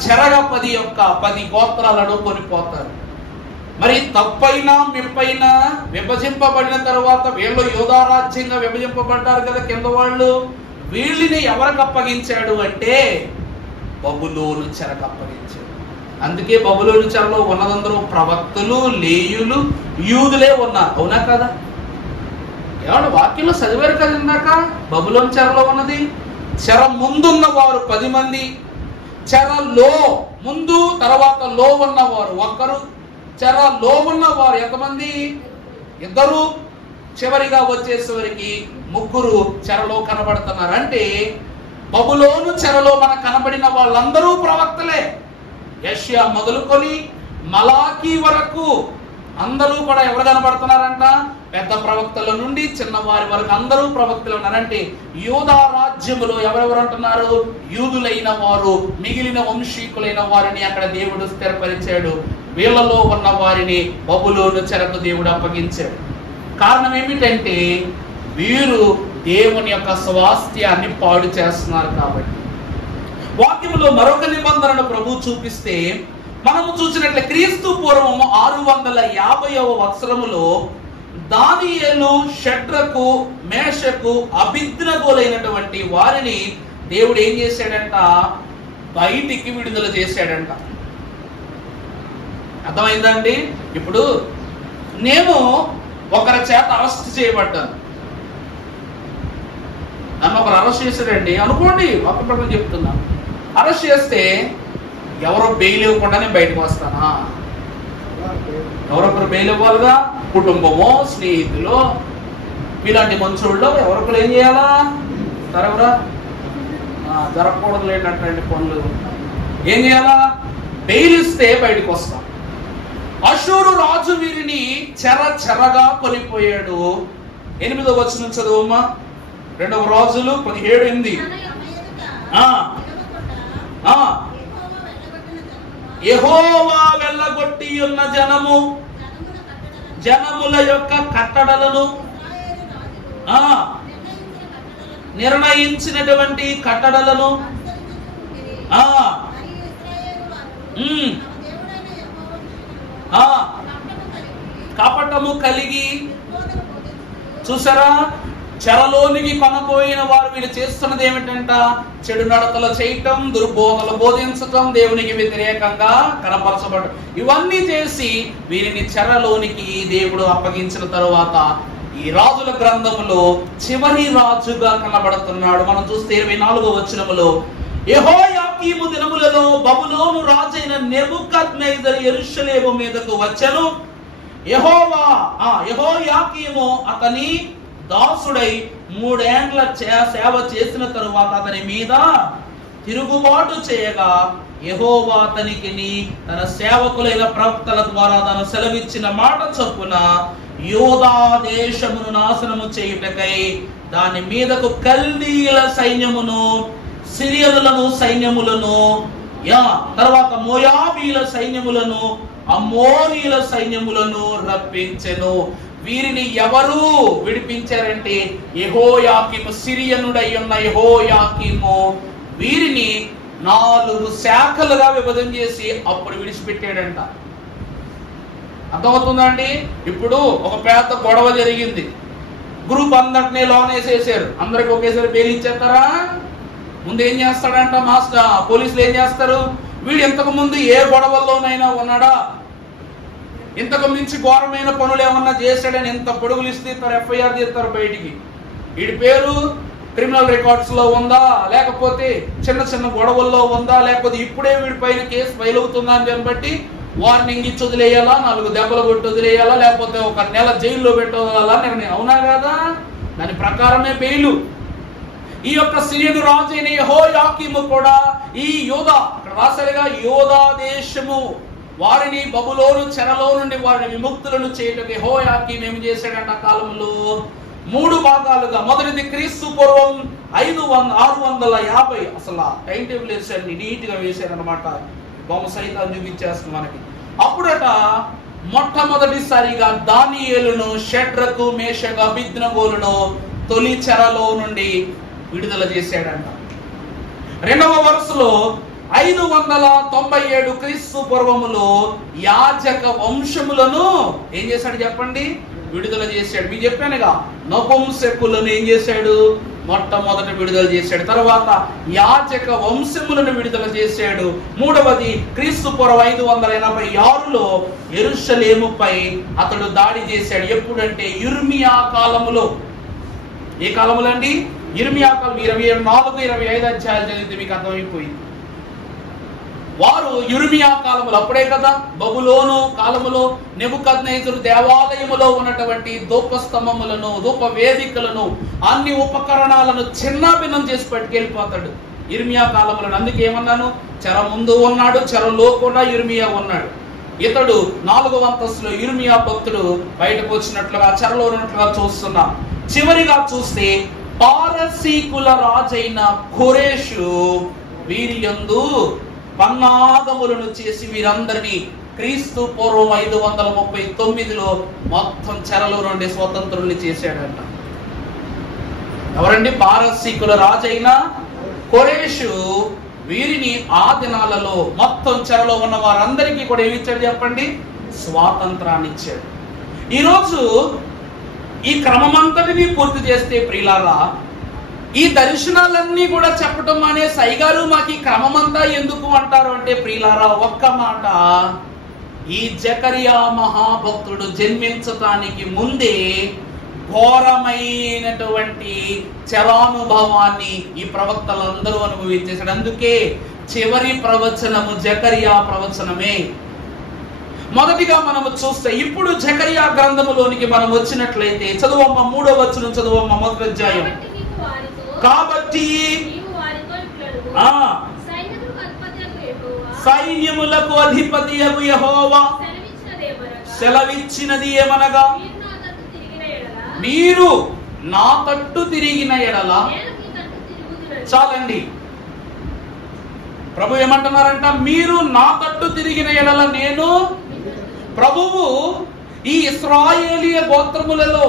చెరగా 10 గోత్రాలను కొనిపోతారు. మరి తప్పైనా మెప్పైనా విభజింపబడిన తర్వాత వీళ్ళు యోధా రాజ్యంగా విభజింపబడ్డారు కదా కింద వాళ్ళు. వీళ్ళని ఎవరికి అప్పగించాడు అంటే బబులోను చెరకు అప్పగించాడు. అందుకే బబులోను చెరలో ఉన్నదందరూ ప్రవక్తలు, లేయులు, యూదులే ఉన్నారు. అవునా కదా? ఏమన్నా వాక్యంలో చదివారు కదా ఇందాక. బబులోను చెరలో ఉన్నది చెర ముందున్న వారు 10 మంది, చెరలో ముందు తర్వాత లో ఉన్నవారు ఒకరు, చెరలో ఉన్నవారు ఎంతమంది? 2. చివరిగా వచ్చేసరికి 3 చెరలో కనబడుతున్నారు. అంటే బబులోను చెరలో మనకు కనబడిన వాళ్ళందరూ ప్రవక్తలే. యెషయా మొదలుకొని మలాకీ వరకు అందరూ కూడా ఎవరు కనబడుతున్నారంట? పెద్ద ప్రవక్తల నుండి చిన్నవారి వరకు అందరూ ప్రవక్తలు ఉన్నారంటే యూదా రాజ్యములో ఎవరెవరు అంటున్నారు? యూదులైన వారు, మిగిలిన వంశీకులైన వారిని అక్కడ దేవుడు స్థిరపరిచాడు. వీళ్ళలో ఉన్న వారిని బబులోను చెరకు దేవుడు అప్పగించాడు. కారణం ఏమిటంటే వీరు దేవుని యొక్క స్వాస్థ్యాన్ని పాడు చేస్తున్నారు కాబట్టి. వాక్యములో మరొక నిబంధనను ప్రభు చూపిస్తే మనము చూసినట్లే క్రీస్తు పూర్వము 650వ సంవత్సరములో దానియేలు, షడ్రకు, మేషకు, అబేద్నెగోలైనటువంటి వారిని దేవుడు ఏం చేశాడంట? బయటికి విడుదల చేశాడంట. అర్థమైందండి? ఇప్పుడు నేను ఒకరి చేత అరెస్ట్ చేయబడ్డాను. నన్ను ఒకరు అరెస్ట్ చేశాడండి అనుకోండి, ఒక ప్రకారం చెప్తున్నాను. అరెస్ట్ చేస్తే ఎవరో బెయిల్ ఇవ్వకుండా నేను బయటకు వస్తానా? ఎవరొకరు బెయిల్ ఇవ్వాలిగా. కుటుంబమో, స్నేహితులు, ఇలాంటి మనుషుల్లో ఎవరొకరు ఏం చేయాలా? తరవరా జరగకూడదు లేనటువంటి పనులు ఏం చేయాలా? బెయిల్ ఇస్తే బయటకు వస్తాం. అషూరు రాజు వీరిని చెరగా కొనిపోయాడు. 8వ వచనం చదువమ్మా. 2వ రాజులు 17:8. యెహోవా వెళ్ళగొట్టి ఉన్న జనముల యొక్క కట్టడలను, నిర్ణయించినటువంటి కట్టడలను కపటము కలిగి, చూసారా, చెరలోనికి కొనపోయిన వారు వీళ్ళు చేస్తున్నది ఏమిటంట? చెడు నడతలు చేయటం, దుర్బోధలు బోధించటం, దేవునికి వ్యతిరేకంగా కనపరచబడటం, ఇవన్నీ చేసి వీరిని చెరలోనికి దేవుడు అప్పగించిన తరువాత ఈ రాజుల గ్రంథములో చివరి రాజుగా కనబడుతున్నాడు. మనం చూస్తే 24వ వచనములో యెహోయాకీము దినములలో బబులోను రాజైన నెబుకద్నెజరు యెరూషలేము మీదకు వచ్చెను. యెహోయాకీము అతని దాసుడై 3 ఏండ్ల సేవ చేసిన తరువాత అతని మీద తిరుగుబాటు చేయగా యెహోవా అతనికి తన సేవకులైన ప్రవక్తల ద్వారా తను సెలవిచ్చిన మాట చొప్పున యూదా దేశమును నాశనము చేయుటకై దాని మీదకు కల్దీయుల సైన్యమును, సిరియనులను సైన్యములను, తర్వాత మోయాబీల సైన్యములను, అమ్మోనీయుల సైన్యములను రప్పించెను. వీరిని ఎవరు విడిపించారంటే యెహోయాకీము, సిరియనుడై ఉన్న యెహోయాకీము వీరిని 4 శాఖలుగా విభజన చేసి అప్పుడు విడిచిపెట్టాడంట. అర్థమవుతుందండి? ఇప్పుడు ఒక పెద్ద గొడవ జరిగింది. గ్రూప్ అందరినీ లోన్ వేసేసారు. అందరికి ఒకేసారి బెయిల్ ఇచ్చేస్తారా? ముందు ఏం చేస్తాడంట పోలీసులు ఏం చేస్తారు? వీడు ఇంతకు ముందు ఏ గొడవల్లోనైనా ఉన్నాడా, ఇంతకు మించి ఘోరమైన పనులు ఏమన్నా చేశాడని ఎంత పొడుగులు ఇస్తే ఎఫ్ఐఆర్ తీస్తారు బయటికి. వీడి పేరు క్రిమినల్ రికార్డ్స్ లో ఉందా, లేకపోతే చిన్న చిన్న గొడవల్లో ఉందా, లేకపోతే ఇప్పుడే వీడి పైన కేసు ఫైల్ అవుతుందా అని దాన్ని బట్టి వార్నింగ్ ఇచ్చి వదిలేయాలా, 4 దెబ్బలు కొట్టి వదిలేయాలా, లేకపోతే 1 నెల జైల్లో పెట్టవదలా నిర్ణయం. అవునా కదా? దాని ప్రకారమే బెయిలు. ఈ యొక్క సిరియను రాజు అయిన యెహోయాకీము కూడా ఈ యూదా, అక్కడ రాశారుగా, యూదా దేశము వారిని బబులోను చెరలో నుండి వారిని విముక్తులను చేయటకు యెహోయాకీము ఏమి చేశాడంట? కాలంలో 3 భాగాలుగా. మొదటిది క్రీస్తు పూర్వం 650, అసలు టైం టేబుల్ వేసాడు, నీట్ గా వేసాడు అనమాట. బొమ్మ సైతం చూపించేస్తుంది మనకి. అప్పుడట మొట్టమొదటిసారిగా దానియేలును, షడ్రకు, మేషకు, అబేద్నెగోలను తొలి చెరలో నుండి విడుదల చేశాడంట. 2వ వరుసలో 597 క్రీస్తు పూర్వములో యాజక వంశములను ఏం చేశాడు చెప్పండి? విడుదల చేశాడు. మీకు చెప్పానుగా, నపుంసకులను ఏం చేశాడు? మొట్టమొదట విడుదల చేశాడు. తర్వాత యాజక వంశములను విడుదల చేశాడు. 3వది క్రీస్తు పూర్వం 586లో యెరూషలేముపై అతడు దాడి చేశాడు. ఎప్పుడంటే యిర్మీయా కాలములో. ఏ కాలములో అండి? యిర్మీయా కాలం. 24, 25 అధ్యాయాలు చదివితే మీకు అర్థమైపోయింది. వారు యిర్మీయా కాలములో, అప్పుడే కదా బబులోను కాలములో నెబుకద్నెజరు దేవాలయములో ఉన్నటువంటి ధూపస్తంభములను, ధూప వేదికలను, అన్ని ఉపకరణాలను చిన్నాభిన్నం చేసి పట్టుకెళ్ళిపోతాడు యిర్మీయా కాలములో. అందుకే ఏమన్నాను, చెర ముందు ఉన్నాడు, చెరలో కూడా యిర్మీయా ఉన్నాడు. ఇతడు 4వ అంతస్తులో యిర్మీయా భక్తుడు బయటకు వచ్చినట్లుగా, చెరలో ఉన్నట్లుగా చూస్తున్నాం. చివరిగా చూస్తే పారసీకుల రాజైన కోరెషు వీరి యందు పన్నాగములను చేసి వీరందరినీ క్రీస్తు పూర్వం 539లో మొత్తం చెరలో నుండి స్వతంత్రుల్ని చేశాడంట. ఎవరండి? పారసీకుల రాజైన కోరెషు వీరిని ఆ దినాలలో మొత్తం చెరలో ఉన్న వారందరికీ కూడా ఏమిచ్చాడు చెప్పండి? స్వాతంత్రాన్ని ఇచ్చాడు. ఈరోజు ఈ క్రమమంతటిని పూర్తి చేస్తే ప్రియులారా, ఈ దర్శనాలన్నీ కూడా చెప్పటం అనే సైగారు మాకు ఈ క్రమమంతా ఎందుకు అంటారు అంటే ప్రియులారా, ఒక్క మాట, ఈ జకరియా మహాభక్తుడు జన్మించటానికి ముందే ఘోరమైనటువంటి చరానుభవాన్ని ఈ ప్రవక్తలందరూ అనుభవించేశాడు. అందుకే చివరి ప్రవచనము జకరియా ప్రవచనమే. మొదటిగా మనము చూస్తే ఇప్పుడు జకరియా గ్రంథములోనికి మనం వచ్చినట్లయితే చదువమ్మ 3వ వచనం చదువమ్మ, మొదటి అధ్యాయం. కాబట్టి సైన్యములకు అధిపతియగు యెహోవా సెలవిచ్చినది ఏమనగా, మీరు నా తట్టు తిరిగిన ఎడల. చాలండి. ప్రభు ఏమంటున్నారంట? మీరు నా తట్టు తిరిగిన ఎడల నేను. ప్రభువు ఈ ఇశ్రాయేలీయ గోత్రములలో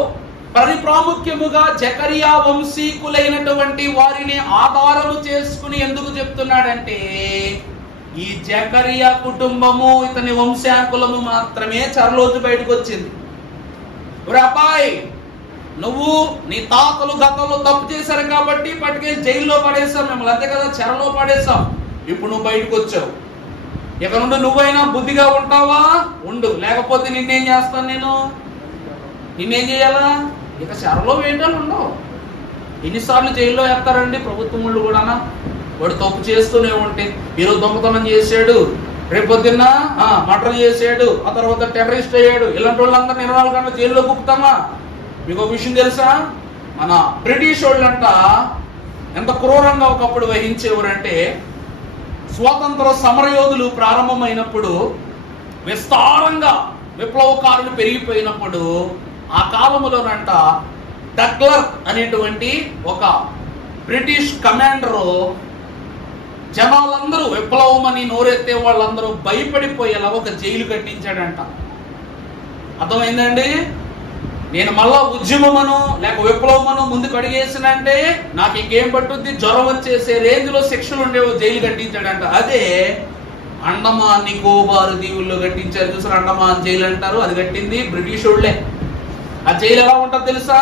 ప్రాముఖ్యముగా జకరియా వంశీకులైనటువంటి వారిని ఆధారము చేసుకుని ఎందుకు చెప్తున్నాడంటే, ఈ జకరియా కుటుంబము, ఇతని వంశాకులము మాత్రమే చెరలోంచి బయటకు వచ్చింది. ఒరే అబ్బాయి, నువ్వు నీ తాతలు గతంలో తప్పు చేశారు కాబట్టి పట్టుకెళ్ళి జైల్లో పడేసాం మిమ్మల్ని, అంతే కదా, చెరలో పడేసాం. ఇప్పుడు నువ్వు బయటకు వచ్చావు. ఇక నుండి నువ్వైనా బుద్ధిగా ఉంటావా? ఉండు, లేకపోతే నిన్నేం చేస్తాను నేను? నిన్నేం చేయాలా? ఇక చెరలో వేయటాలు ఉండవు. ఎన్నిసార్లు జైల్లో వేస్తారండి ప్రభుత్వం వాళ్ళు కూడా? వాడు తప్పు చేస్తూనే ఉంటే, ఈరోజు దొంగతనం చేశాడు, రేపొద్దున్న మర్డర్ చేశాడు, ఆ తర్వాత టెర్రరిస్ట్ అయ్యాడు, ఇలాంటి వాళ్ళందరూ 24 గంటలు జైల్లో గుప్పుతామా? మీకు ఒక విషయం తెలుసా? మన బ్రిటిష్ వాళ్ళంట ఎంత క్రూరంగా ఒకప్పుడు వహించేవారంటే, స్వాతంత్ర సమరయోధులు ప్రారంభమైనప్పుడు, విస్తారంగా విప్లవకారులు పెరిగిపోయినప్పుడు, ఆ కాలంలోనంట డగ్లర్ అనేటువంటి ఒక బ్రిటిష్ కమాండరు జనాలందరూ విప్లవం అని నోరెత్తే వాళ్ళందరూ భయపడిపోయేలా ఒక జైలు కట్టించాడంట. అర్థమైందండి? నేను మళ్ళా ఉద్యమమను లేక విప్లవమను ముందుకు అడిగేసినంటే నాకు ఇంకేం పట్టుద్ది, జ్వరం వచ్చేసే రేంజ్ లో శిక్షలు ఉండేవో జైలు కట్టించాడంట. అదే అండమాన్ నికోబార్ దీవుల్లో కట్టించారు చూసారు, అండమాన్ జైలు అంటారు. అది కట్టింది బ్రిటిష్ వాళ్ళే. ఆ జైలు ఎలా ఉంటుంది తెలుసా?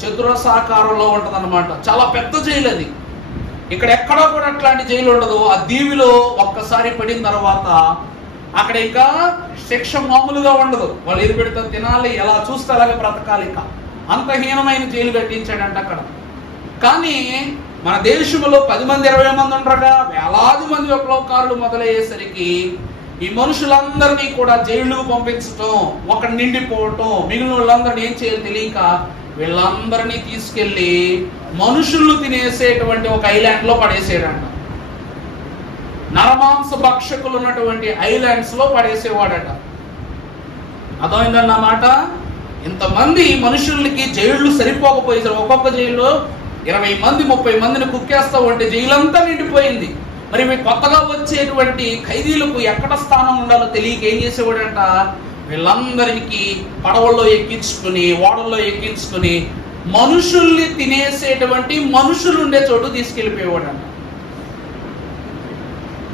చతురస్రాకారంలో ఉంటది అనమాట. చాలా పెద్ద జైలు అది. ఇక్కడ ఎక్కడా కూడా అట్లాంటి జైలు ఉండదు. ఆ దీవిలో ఒక్కసారి పడిన తర్వాత అక్కడ ఇంకా శిక్ష మామూలుగా ఉండదు. వాళ్ళు ఏది పెడితే తినాలి, ఎలా చూస్తే అలాగే బ్రతకాలి. ఇక అంత హీనమైన జైలు కట్టించాడంట అక్కడ. కానీ మన దేశంలో 10 మంది 20 మంది ఉండగా వేలాది మంది విప్లవకారులు మొదలయ్యేసరికి ఈ మనుషులందరినీ కూడా జైలుకు పంపించటం, ఒకటి నిండిపోవటం, మిగిలిన వాళ్ళందరినీ ఏం చేయాలి తెలియక వీళ్ళందరినీ తీసుకెళ్లి మనుషులను తినేసేటువంటి ఒక ఐలాండ్ లో పడేసేయడంట. నరమాంస భక్షకులు ఉన్నటువంటి ఐలాండ్స్ లో పడేసేవాడట. అర్థమైందన్న మాట. ఇంతమంది మనుషులకి జైళ్ళు సరిపోకపోయేసరి ఒక్కొక్క జైల్లో 20 మంది 30 మందిని కుక్కేస్తా ఉంటే జైలంతా నిండిపోయింది. మరి మీ కొత్తగా వచ్చేటువంటి ఖైదీలకు ఎక్కడ స్థానం ఉండాలో తెలియక ఏం చేసేవాడంట, వీళ్ళందరికీ పడవల్లో ఎక్కించుకుని ఓడల్లో ఎక్కించుకుని మనుషుల్ని తినేసేటువంటి మనుషులు ఉండే చోటు తీసుకెళ్ళిపోయేవాడంట.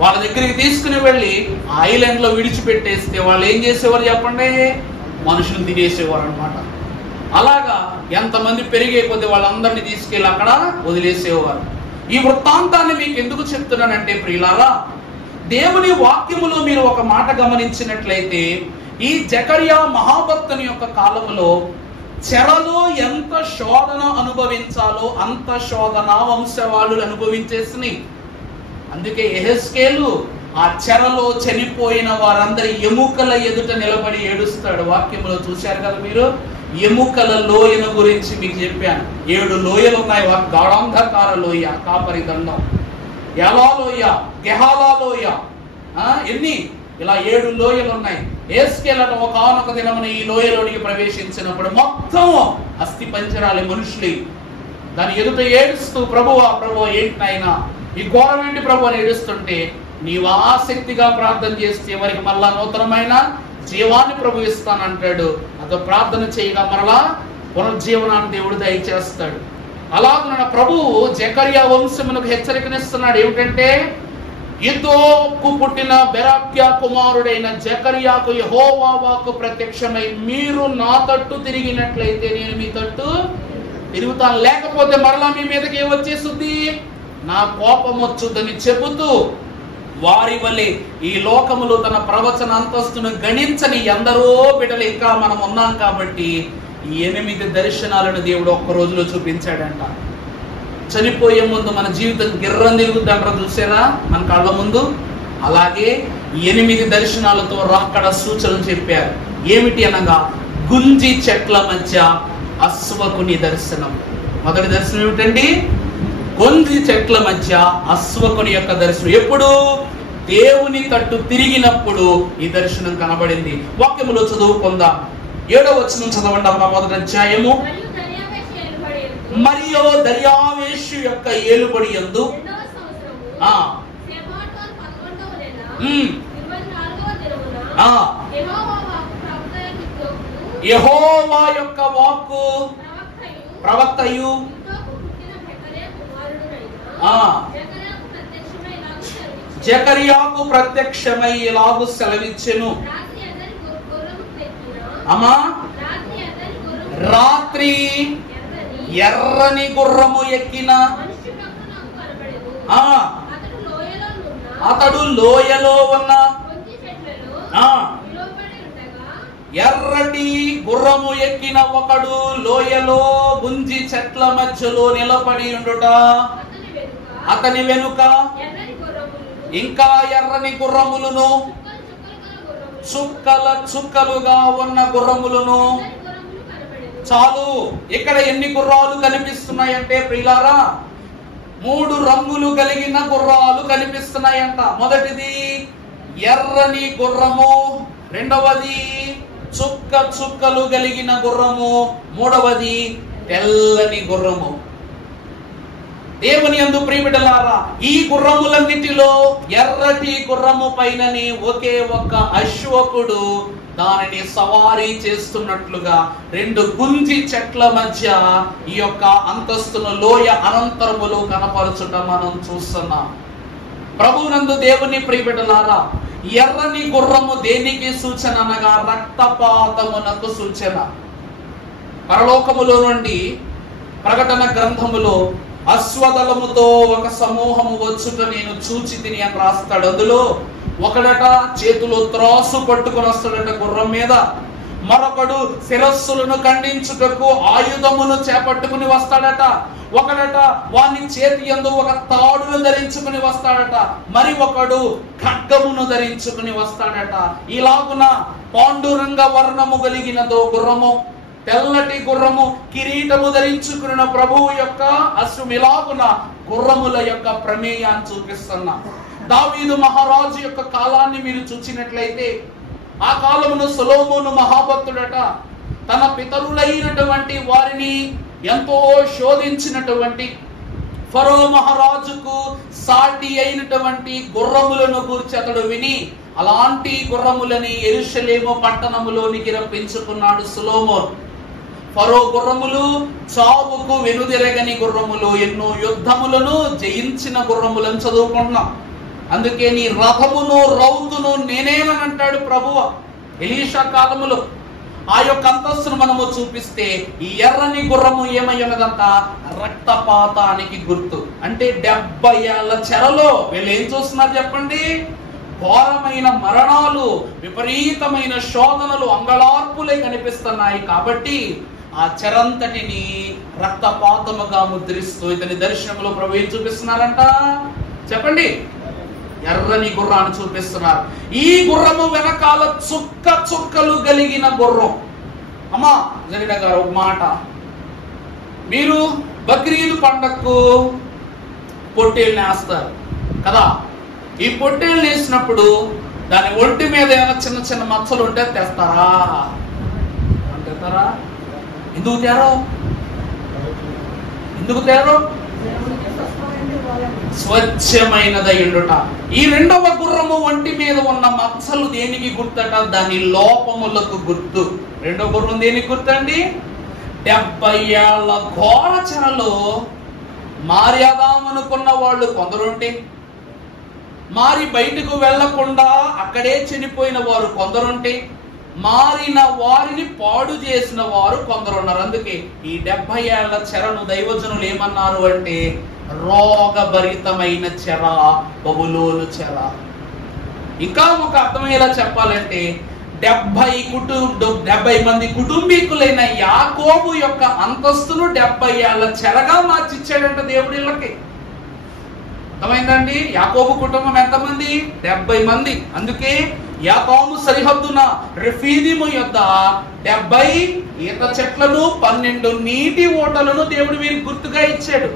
వాళ్ళ దగ్గరికి తీసుకుని వెళ్ళి ఐలాండ్ లో విడిచిపెట్టేస్తే వాళ్ళు ఏం చేసేవారు చెప్పండి, మనుషులు తినేసేవారు అనమాట. అలాగా ఎంతమంది పెరిగే కొద్ది వాళ్ళందరినీ తీసుకెళ్ళి అక్కడ వదిలేసేవారు. ఈ వృత్తాంతాన్ని మీకు ఎందుకు చెప్తున్నానంటే ప్రియులారా, దేవుని వాక్యములో మీరు ఒక మాట గమనించినట్లయితే ఈ జకర్యా మహాభక్తుని యొక్క కాలములో చెరలో ఎంత శోధన అనుభవించాలో అంత శోధన వంశవాళ్ళు అనుభవించేసినాయి. అందుకే యెహెజ్కేలు ఆ చెరలో చనిపోయిన వారందరి ఎముకల ఎదుట నిలబడి ఏడుస్తాడు. వాక్యములో చూశారు కదా మీరు, ఎముకల లోయను గురించి మీకు చెప్పాను. 7 లోయలు ఉన్నాయి. గాఢాంధకార లోయ, కాపరి దండం, ఎలా లోయ, గెహాలా లోయ, ఎన్ని ఇలా 7 లోయలు ఉన్నాయి. యెహెజ్కేలు ఒకనొక దినమున ఈ లోయలోనికి ప్రవేశించినప్పుడు మొత్తం అస్థి పంజరాలి మనుషులు దాని ఎదుట ఏడుస్తూ ప్రభువా ప్రభువా ఏంటి నాయనా ఈ ఘోరం ఏంటి ప్రభు అని ఏడుస్తుంటే, నీవు ఆసక్తిగా ప్రార్థన చేస్తే వారికి మళ్ళా నూతనమైన జీవాన్ని ప్రభు ఇస్తానంటాడు. అదో ప్రార్థన చేయగా మరలా పునర్జీవనాన్ని దేవుడు దయచేస్తాడు. అలాగే ప్రభువు జకర్యా వంశమునకు హెచ్చరికనిస్తున్నాడు. ఏమిటంటే, ఇద్దోకు పుట్టిన బెరాక్యా కుమారుడైన జకర్యాకు యెహోవా వాక్కు ప్రత్యక్షమై, మీరు నా తట్టు తిరిగినట్లయితే నేను మీ తట్టు తిరుగుతాను, లేకపోతే మరలా మీ మీదకి ఏమొచ్చేస్తుంది, నా కోపం వచ్చుదని చెబుతూ వారి వల్లే ఈ లోకములో తన ప్రవచన అంతస్తును గణించని ఎందరో బిడ్డలు ఇంకా మనం ఉన్నాం కాబట్టి ఈ 8 దర్శనాలను దేవుడు ఒక్క రోజులో చూపించాడంట. చనిపోయే ముందు మన జీవితం గిర్రం తిరుగుద్దంటారు చూసారా మన కళ్ళ ముందు, అలాగే 8 దర్శనాలతో రాకడ సూచనలు చెప్పారు. ఏమిటి అనగా, గుంజి చెట్ల మధ్య అశ్వకుని దర్శనం. మొదటి దర్శనం ఏమిటండి, గొంజి చెట్ల మధ్య అశ్వకుని యొక్క దర్శనం. ఎప్పుడు, దేవుని తట్టు తిరిగినప్పుడు ఈ దర్శనం కనబడింది. వాక్యములో చదువుకుందాం. 7వ వచనం చదవండి అమ్మా. మొదటి అధ్యాయము. మరియు దర్యావేషు యొక్క ఏలుబడి యందు యెహోవా యొక్క వాక్కు ప్రవక్తయు జకర్యాకు ప్రత్యక్షమై ఇలాగు సెలవిచ్చెను. అమ్మా, రాత్రి ఎర్రని గుర్రము ఎక్కిన అతడు లోయలో ఉన్న ఎర్రటి గుర్రము ఎక్కిన ఒకడు లోయలో గుంజి చెట్ల మధ్యలో నిలబడి ఉండుట, అతని వెనుక ఇంకా ఎర్రని గుర్రములను చుక్కలుగా ఉన్న గుర్రములను. చాలు, ఇక్కడ ఎన్ని గుర్రాలు కనిపిస్తున్నాయంటే ప్రియులారా, 3 రంగులు కలిగిన గుర్రాలు కనిపిస్తున్నాయంట. మొదటిది ఎర్రని గుర్రము, రెండవది చుక్కలు కలిగిన గుర్రము, మూడవది తెల్లని గుర్రము. దేవుని యందు ప్రియబిడ్డలారా, ఈ గుర్రములన్నిటిలో ఎర్రటి గుర్రము పైనని ఒకే ఒక్క అశ్వకుడు దానిని సవారీ చేస్తున్నట్లుగా 2 గుంజి చెట్ల మధ్య ఈ యొక్క అంతస్తును లోయ అనంతరములో కనపరచుట మనం చూస్తున్నాం. ప్రభువునందు దేవుని ప్రియబిడ్డలారా, ఎర్రని గుర్రము దేనికి సూచన అనగా రక్తపాతమునకు సూచన. పరలోకములో నుండి ప్రకటన గ్రంథములో అశ్వదళముతో ఒక సమూహము వచ్చుట నేను చూచి తిని అని రాస్తాడు. అందులో ఒకడట చేతిలో త్రాసు పట్టుకుని వస్తాడట గుర్రం మీద, మరొకడు శిరస్సులను ఖండించుటకు ఆయుధమును చేపట్టుకుని వస్తాడట, ఒకడట వాని చేతి యందు ఒక తాడును ధరించుకుని వస్తాడట, మరి ఒకడు ఖడ్గమును ధరించుకుని వస్తాడట. ఇలాగున పాండురంగ వర్ణము కలిగినదో గుర్రము, తెల్లటి గుర్రము, కిరీటము ధరించుకున్న ప్రభువు యొక్క అశ్వమిలాగున గుర్రముల యొక్క ప్రమేయాన్ని చూపిస్తున్నా. దావీదు మహారాజు యొక్క కాలాన్ని మీరు చూసినట్లయితే, ఆ కాలమును సొలొమోను మహాభక్తుడట తన పితరులైనటువంటి వారిని ఎంతో శోధించినటువంటి ఫరో మహారాజుకు సాటి అయినటువంటి గుర్రములను గూర్చి అతడు విని అలాంటి గుర్రములని యెరూషలేము పట్టణములోనికి రప్పించుకున్నాడు సొలొమోన్. ఫరో గుర్రములు చావుకు వెనుదిరగని గుర్రములు, ఎన్నో యుద్ధములను జయించిన గుర్రములను చదువుకుంటున్నాం. అందుకే నీ రథమును రౌతును నేనేనంటాడు ప్రభువ. ఎలీషా కాలములో ఆ యొక్క అంతస్తును మనము చూపిస్తే ఈ ఎర్రని గుర్రము ఏమై ఉన్నదంట, రక్తపాతానికి గుర్తు. అంటే 70 ఏళ్ల చెరలో వీళ్ళు ఏం చూస్తున్నారు చెప్పండి? ఘోరమైన మరణాలు, విపరీతమైన శోధనలు, అంగళార్పులే కనిపిస్తున్నాయి. కాబట్టి ఆ చెరంతటిని రక్తపాతముగా ముద్రిస్తూ ఇతని దర్శనంలో ప్రభు ఏం చూపిస్తున్నారంట చెప్పండి? ఎర్రని గుర్రాన్ని చూపిస్తున్నారు. ఈ గుర్రము వెనకాల చుక్క చుక్కలు కలిగిన గుర్రం. అమ్మా జరీన గారు ఒక మాట, మీరు బక్రీద్ పండగకు పొట్టేళ్ళని వేస్తారు కదా. ఈ పొట్టేళ్ళని వేసినప్పుడు దాని ఒంటి మీద ఏమైనా చిన్న చిన్న మచ్చలు ఉంటే తెస్తారా? తెస్తారా? ఎందుకు తేరో? ఎందుకు తేరో? స్వచ్ఛమైనదయ్యుండుట. ఈ రెండవ గుర్రము ఒంటి మీద ఉన్న మచ్చలు దేనికి గుర్తట? దాని లోపములకు గుర్తు. రెండవ గుర్రం దేనికి గుర్తండి? 70 ఏళ్ల ఘోర చెరలో మారేదామనుకున్న వాళ్ళు కొందరుంటే, మారి బయటకు వెళ్లకుండా అక్కడే చనిపోయిన వారు కొందరుంటే, మారిన వారిని పాడు చేసిన వారు కొందరున్నారు. అందుకే ఈ 70 ఏళ్ల చెరను దైవజనులు ఏమన్నారు అంటే రోగభరితమైన చెర, బబులోను చెర. ఇంకా ఒక అర్థమయ్యేలా చెప్పాలంటే 70 మంది కుటుంబీకులైన యాకోబు యొక్క అంతస్తును 70 ఏళ్ల చెరగా మార్చిచ్చాడంట దేవుడి ఇళ్ళకి. అర్థమైందండి? యాకోబు కుటుంబం ఎంతమంది? 70 మంది. అందుకే యాకోబు సరిహద్దున రెఫీదీము యొద్ద 70 ఈత చెట్లను 12 నీటి ఓటలను దేవుడు వీరికి గుర్తుగా ఇచ్చాడు.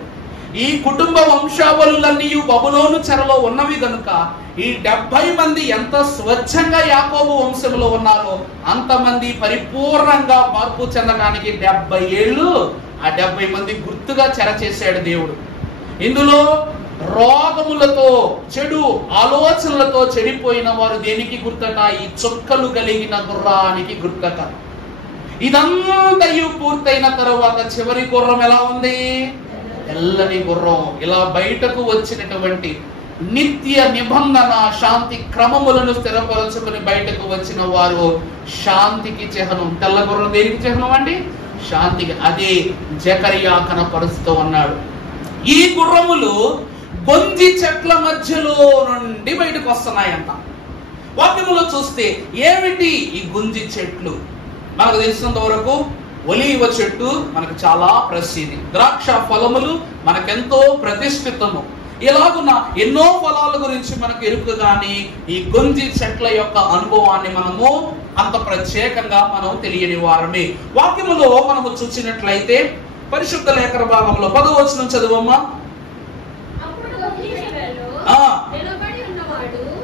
ఈ కుటుంబ వంశావళులన్నీ బబులోను చెరలో ఉన్నవి గనుక ఈ 70 మంది ఎంత స్వచ్ఛంగా యాకోబు వంశంలో ఉన్నారో అంతమంది పరిపూర్ణంగా మార్పు చెందడానికి 70 ఏళ్ళు ఆ 70 మంది గుర్తుగా చెర చేశాడు దేవుడు. ఇందులో రోగములతో, చెడు ఆలోచనలతో చెడిపోయిన వారు దేనికి గుర్తట? ఈ చుక్కలు కలిగిన గుర్రానికి గుర్తట. ఇదంతయు పూర్తయిన తరువాత చివరి గుర్రం ఎలా ఉంది? తెల్లని గుర్రం. ఇలా బయటకు వచ్చినటువంటి నిత్య నిబంధన శాంతి క్రమములను స్థిరపరచుకుని బయటకు వచ్చిన వారు శాంతికి చిహ్నం. తెల్ల గుర్రం దేనికి చిహ్నం అండి? శాంతికి. అదే జకరియా కనపరుస్తూ ఉన్నాడు. ఈ గుర్రములు గొంజి చెట్ల మధ్యలో నుండి బయటకు వస్తున్నాయంట. వాక్యములో చూస్తే ఏమిటి ఈ గుంజి చెట్లు? మనకు తెలిసినంత వరకు ఒలీవ చెట్టు మనకు చాలా ప్రసిద్ధి, ద్రాక్ష ఫలములు మనకెంతో ప్రతిష్ఠితము. ఇలాగున్న ఎన్నో ఫలాల గురించి మనకు ఎరుకు, కానీ ఈ గొంజి చెట్ల యొక్క అనుభవాన్ని మనము అంత ప్రత్యేకంగా మనం తెలియని వారమే. వాక్యములో మనము చూసినట్లయితే పరిశుద్ధ లేఖన భాగంలో 10వ వచనం చదువమ్మా.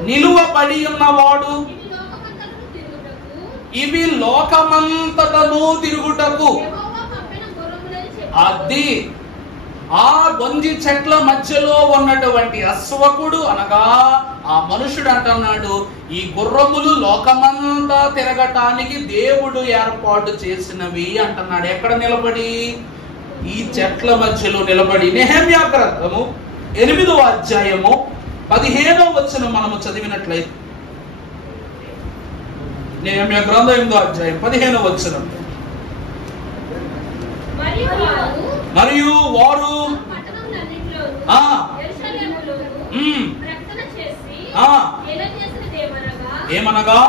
నిలువబడి ఉన్నవాడు ఇవి లోకమంతటను తిరుగుటకు. అది ఆ గొంజి చెట్ల మధ్యలో ఉన్నటువంటి అశ్వకుడు అనగా ఆ మనుషుడు అంటున్నాడు, ఈ గుర్రములు లోకమంతా తిరగటానికి దేవుడు ఏర్పాటు చేసినవి అంటున్నాడు. ఎక్కడ నిలబడి? ఈ చెట్ల మధ్యలో నిలబడి. నెహెమ్యా గ్రంథము 8వ అధ్యాయము 15వ వచనం మనము చదివినట్లయితే, నెహెమ్యా గ్రంథం 8వ అధ్యాయం 15వ వచనం. మరియు వారు ఏమనగా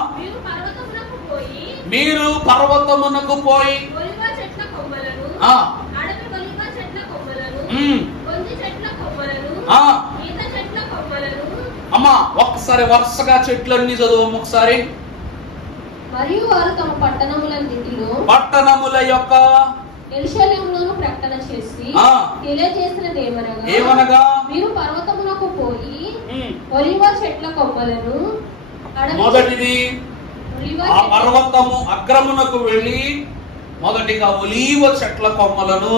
మీరు పర్వతమునకు పోయి అమ్మా ఒక్కసారి వరుసగా చెట్లన్నీ చదువు ఒకసారి. మరియు వారు తమ పట్టణముల యొక్క యెరూషలేములోను ప్రకటన చేసి తెలియజేసినది ఏమనగా మీరు పర్వతమునకు పోయి ఒలీవ చెట్ల కొమ్మలను, మొదటిది ఆ పర్వతము అగ్రమునకు వెళ్ళి మొదటిగా ఒలీవ చెట్ల కొమ్మలను,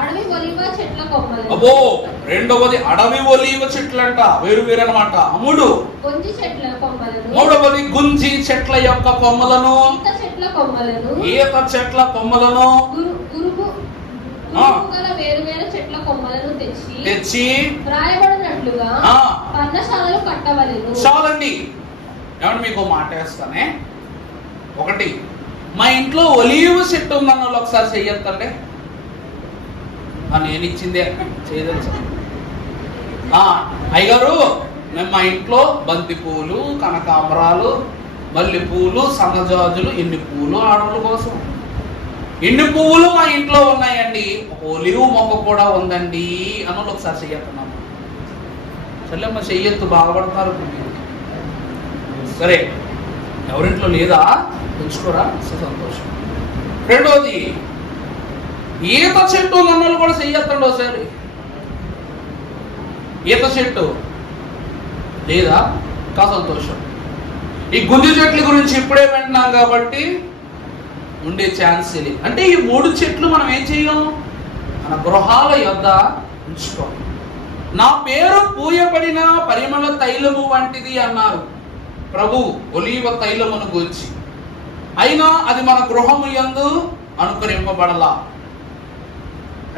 అడవి ఒలీవ చెట్ల కొమ్మలను, అబ్బో రెండవది అడవి ఒలీవ చెట్లంట, వేరు వేరు అనమాట. గొంజి చెట్ల కొమ్మలను, మూడవది గుంజి చెట్ల యొక్క కొమ్మలను, ఈత చెట్ల కొమ్మలను, ఈత చెట్ల కొమ్మలను, వేరు వేరు చెట్ల కొమ్మలను తెచ్చి వ్రాయబడినట్లుగా పర్ణశాలలు కట్టవలెను. చాలండి. ఏమన్నా మీకు మాట వేస్తానే. ఒకటి, మా ఇంట్లో ఒలీవ చెట్టు ఉందన్న వాళ్ళు ఒకసారి చెయ్యొద్దండి. నేను ఇచ్చిందే చేయదలుచు. అయ్యగారు మేము మా ఇంట్లో బంతి పూలు, కనకాంబరాలు, మల్లె పూలు, సన్నజాజులు, ఎన్ని పూలు ఆడవాళ్ళ కోసం, ఎన్ని పువ్వులు మా ఇంట్లో ఉన్నాయండి, ఒక ఒలివ్ మొక్క కూడా ఉందండి అన్నోళ్ళు ఒకసారి చెయ్యొస్తున్నాము. చెల్లెమ్మ చెయ్యొద్దు, బాగుపడతారు. సరే, ఎవరింట్లో లేదా ఉంచుకోరా, సంతోషం. రెండోది, ఈత చెట్టు నన్ను కూడా చెయ్యొద్దండి ఒకసారి. ఈత చెట్టు లేదా సంతోషం. ఈ గుంజి చెట్ల గురించి ఇప్పుడే వింటున్నాం కాబట్టి ఉండే ఛాన్స్ లేదు. అంటే ఈ 3 చెట్లు మనం ఏం చేయం, మన గృహాల యొద్ద ఉంచుకోవాలి. నా పేరు పూయబడిన పరిమళ తైలము వంటిది అన్నారు ప్రభు ఒలీవ తైలమును గూర్చి. అయినా అది మన గృహము యందు అనుకరింపబడలా.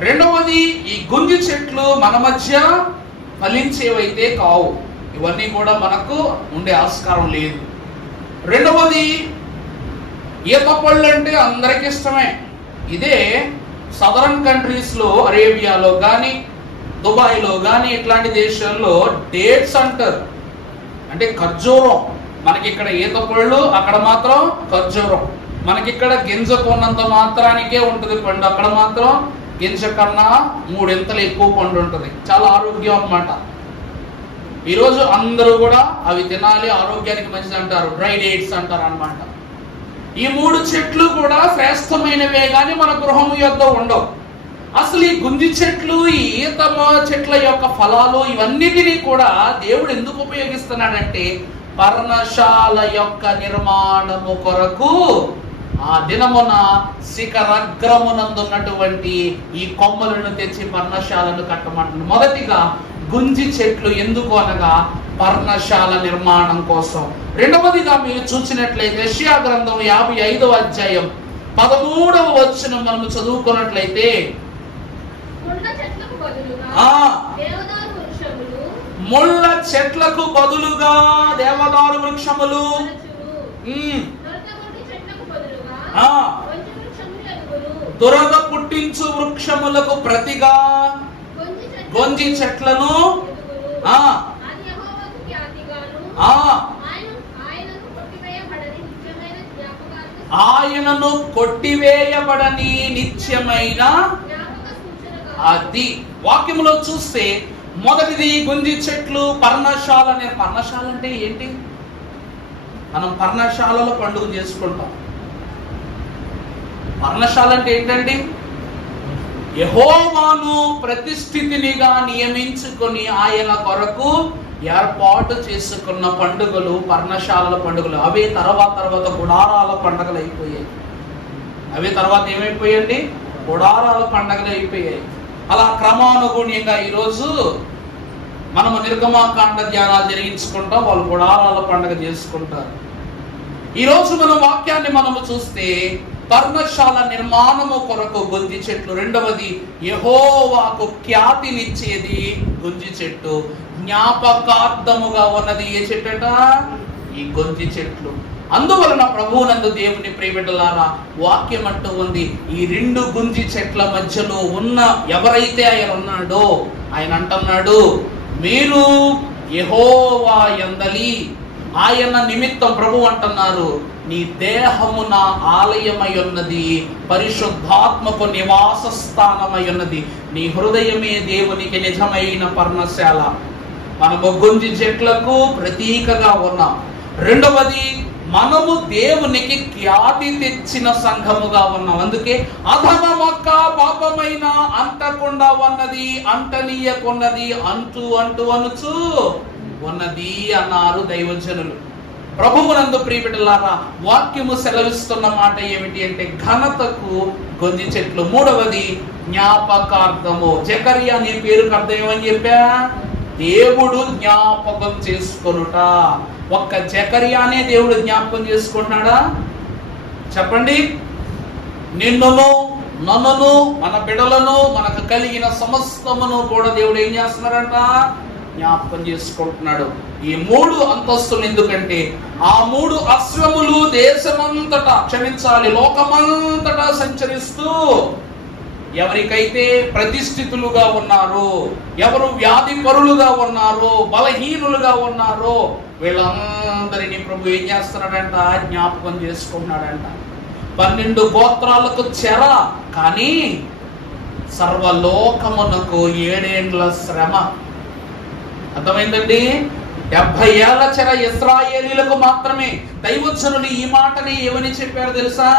రెండవది, ఈ గుంజి చెట్లు మన మధ్య ఫలించేవైతే కావు. ఇవన్నీ కూడా మనకు ఉండే ఆస్కారం లేదు. రెండవది, ఈత పళ్ళు అంటే అందరికి ఇష్టమే. ఇదే సదరన్ కంట్రీస్ లో, అరేబియాలో కానీ, దుబాయ్లో కానీ, ఇట్లాంటి దేశాల్లో డేట్స్ అంటారు. అంటే ఖర్జూరం. మనకి ఇక్కడ ఈత పళ్ళు, అక్కడ మాత్రం ఖర్జూరం. మనకి ఇక్కడ గింజ కొన్నంత మాత్రానికే ఉంటుంది పండు, అక్కడ మాత్రం గింజ కన్నా 3 ఇంతలు ఎక్కువ పండు ఉంటుంది. చాలా ఆరోగ్యం అన్నమాట. ఈరోజు అందరూ కూడా అవి తినాలి, ఆరోగ్యానికి మంచిది అంటారు, డ్రై డేట్స్ అంటారు అన్నమాట. ఈ 3 చెట్లు కూడా శ్రేష్టమైనవే కానీ మన గృహము యొద్ద ఉండవు. అసలు ఈ గుంజి చెట్లు, ఈ ఈత చెట్ల యొక్క ఫలాలు, ఇవన్నిటినీ కూడా దేవుడు ఎందుకు ఉపయోగిస్తున్నాడంటే పర్ణశాల యొక్క నిర్మాణము కొరకు ఆ దినమున శిఖరగ్రమునందున్నటువంటి ఈ కొమ్మలను తెచ్చి పర్ణశాలను కట్టమంటున్నాడు. మొదటిగా గుంజి చెట్లు ఎందుకు అనగా పర్ణశాల నిర్మాణం కోసం. రెండవదిగా మీరు చూసినట్లయితే యెషయా గ్రంథం 55వ అధ్యాయం 13వ వచనం మనము చదువుకున్నట్లయితే, ముళ్ళ చెట్లకు బదులుగా దేవదారు వృక్షములు, దురద పుట్టించు వృక్షములకు ప్రతిగా గొంజి చెట్లను, ఆయనను కొట్టివేయబడని నిత్యమైన అది. వాక్యములో చూస్తే మొదటిది గుంజి చెట్లు, పర్ణశాల. పర్ణశాల అంటే ఏంటి? మనం పర్ణశాలలో పండుగ చేసుకుంటాం. పర్ణశాల అంటే ఏంటండి? యెహోవాను ప్రతిష్ఠితినిగా నియమించుకొని ఆయన కొరకు ఏర్పాటు చేసుకున్న పండుగలు పర్ణశాలల పండుగలు. అవే తర్వాత గుడారాల పండుగలు అయిపోయాయి. అవే తర్వాత ఏమైపోయాయండి? గుడారాల పండుగలు అయిపోయాయి. అలా క్రమానుగుణ్యంగా ఈరోజు మనము నిర్గమాకాండ ధ్యానాలు జరిగించుకుంటాం, వాళ్ళు గుడారాల పండుగ చేసుకుంటారు. ఈరోజు మన వాక్యాన్ని మనము చూస్తే పర్ణశాల నిర్మాణము కొరకు గుంజి చెట్లు. రెండవది, యెహోవాకు ఖ్యాతినిచ్చేది గుంజి చెట్టు. జ్ఞాపకార్థముగా ఉన్నది ఏ చెట్టట? ఈ గుంజి చెట్లు. అందువలన ప్రభువునందు దేవుని ప్రియబిడ్డలారా, వాక్యం అంటూ ఉంది, ఈ 2 గుంజి చెట్ల మధ్యలో ఉన్న ఎవరైతే ఆయన ఉన్నాడో ఆయన అంటున్నాడు, మీరు యెహోవా యందలి ఆయన నిమిత్తం ప్రభు అంటున్నారు, నీ దేహము నా ఆలయమై ఉన్నది, పరిశుద్ధాత్మకు నివాస స్థానమై ఉన్నది, నీ హృదయమే దేవునికి నిజమైన పర్ణశాల. మనము గుంజి చెట్లకు ప్రతీకగా ఉన్నాం. రెండవది, మనము దేవునికి ఖ్యాతి తెచ్చిన సంఘముగా ఉన్నాం. అందుకే అధమ మొక్క పాపమైన అంటకుండా ఉన్నది, అంటనీయకున్నది, అంటూ అనుచు ఉన్నది అన్నారు దైవజనులు. ప్రభువునందు ప్రియబిడ్డలారా, వాక్యము సెలవిస్తున్న మాట ఏమిటి అంటే ఘనతకు గొంజి చెట్లు. మూడవది జ్ఞాపకార్థము. జకరియా అనే పేరుకు అర్థం ఏమని చెప్పా? దేవుడు జ్ఞాపకం చేసుకొనుట. ఒక్క జకరియానే దేవుడు జ్ఞాపకం చేసుకుంటున్నాడా? చెప్పండి. నిన్నును నన్నును మన బిడ్డలను మనకు కలిగిన సమస్తమును కూడా దేవుడు ఏం చేస్తున్నారంట? జ్ఞాపకం చేసుకుంటున్నాడు. ఈ 3 అంతస్తులు ఎందుకంటే ఆ 3 అశ్వములు దేశమంతటా, క్షమించాలి, లోకమంతటా సంచరిస్తూ ఎవరికైతే ప్రతిష్ఠితులుగా ఉన్నారో, ఎవరు వ్యాధి పరులుగా ఉన్నారో, బలహీనులుగా ఉన్నారో వీళ్ళందరినీ ప్రభు ఏం చేస్తున్నాడంట? జ్ఞాపకం చేసుకున్నాడంట. 12 గోత్రాలకు చెర, కానీ సర్వలోకమునకు 7 ఏండ్ల శ్రమ. అర్థమైందండి? 70 ఏళ్ల చెర ఇశ్రాయేలీలకు మాత్రమే. దైవజనులు ఈ మాటని ఏమని చెప్పారు తెలుసా?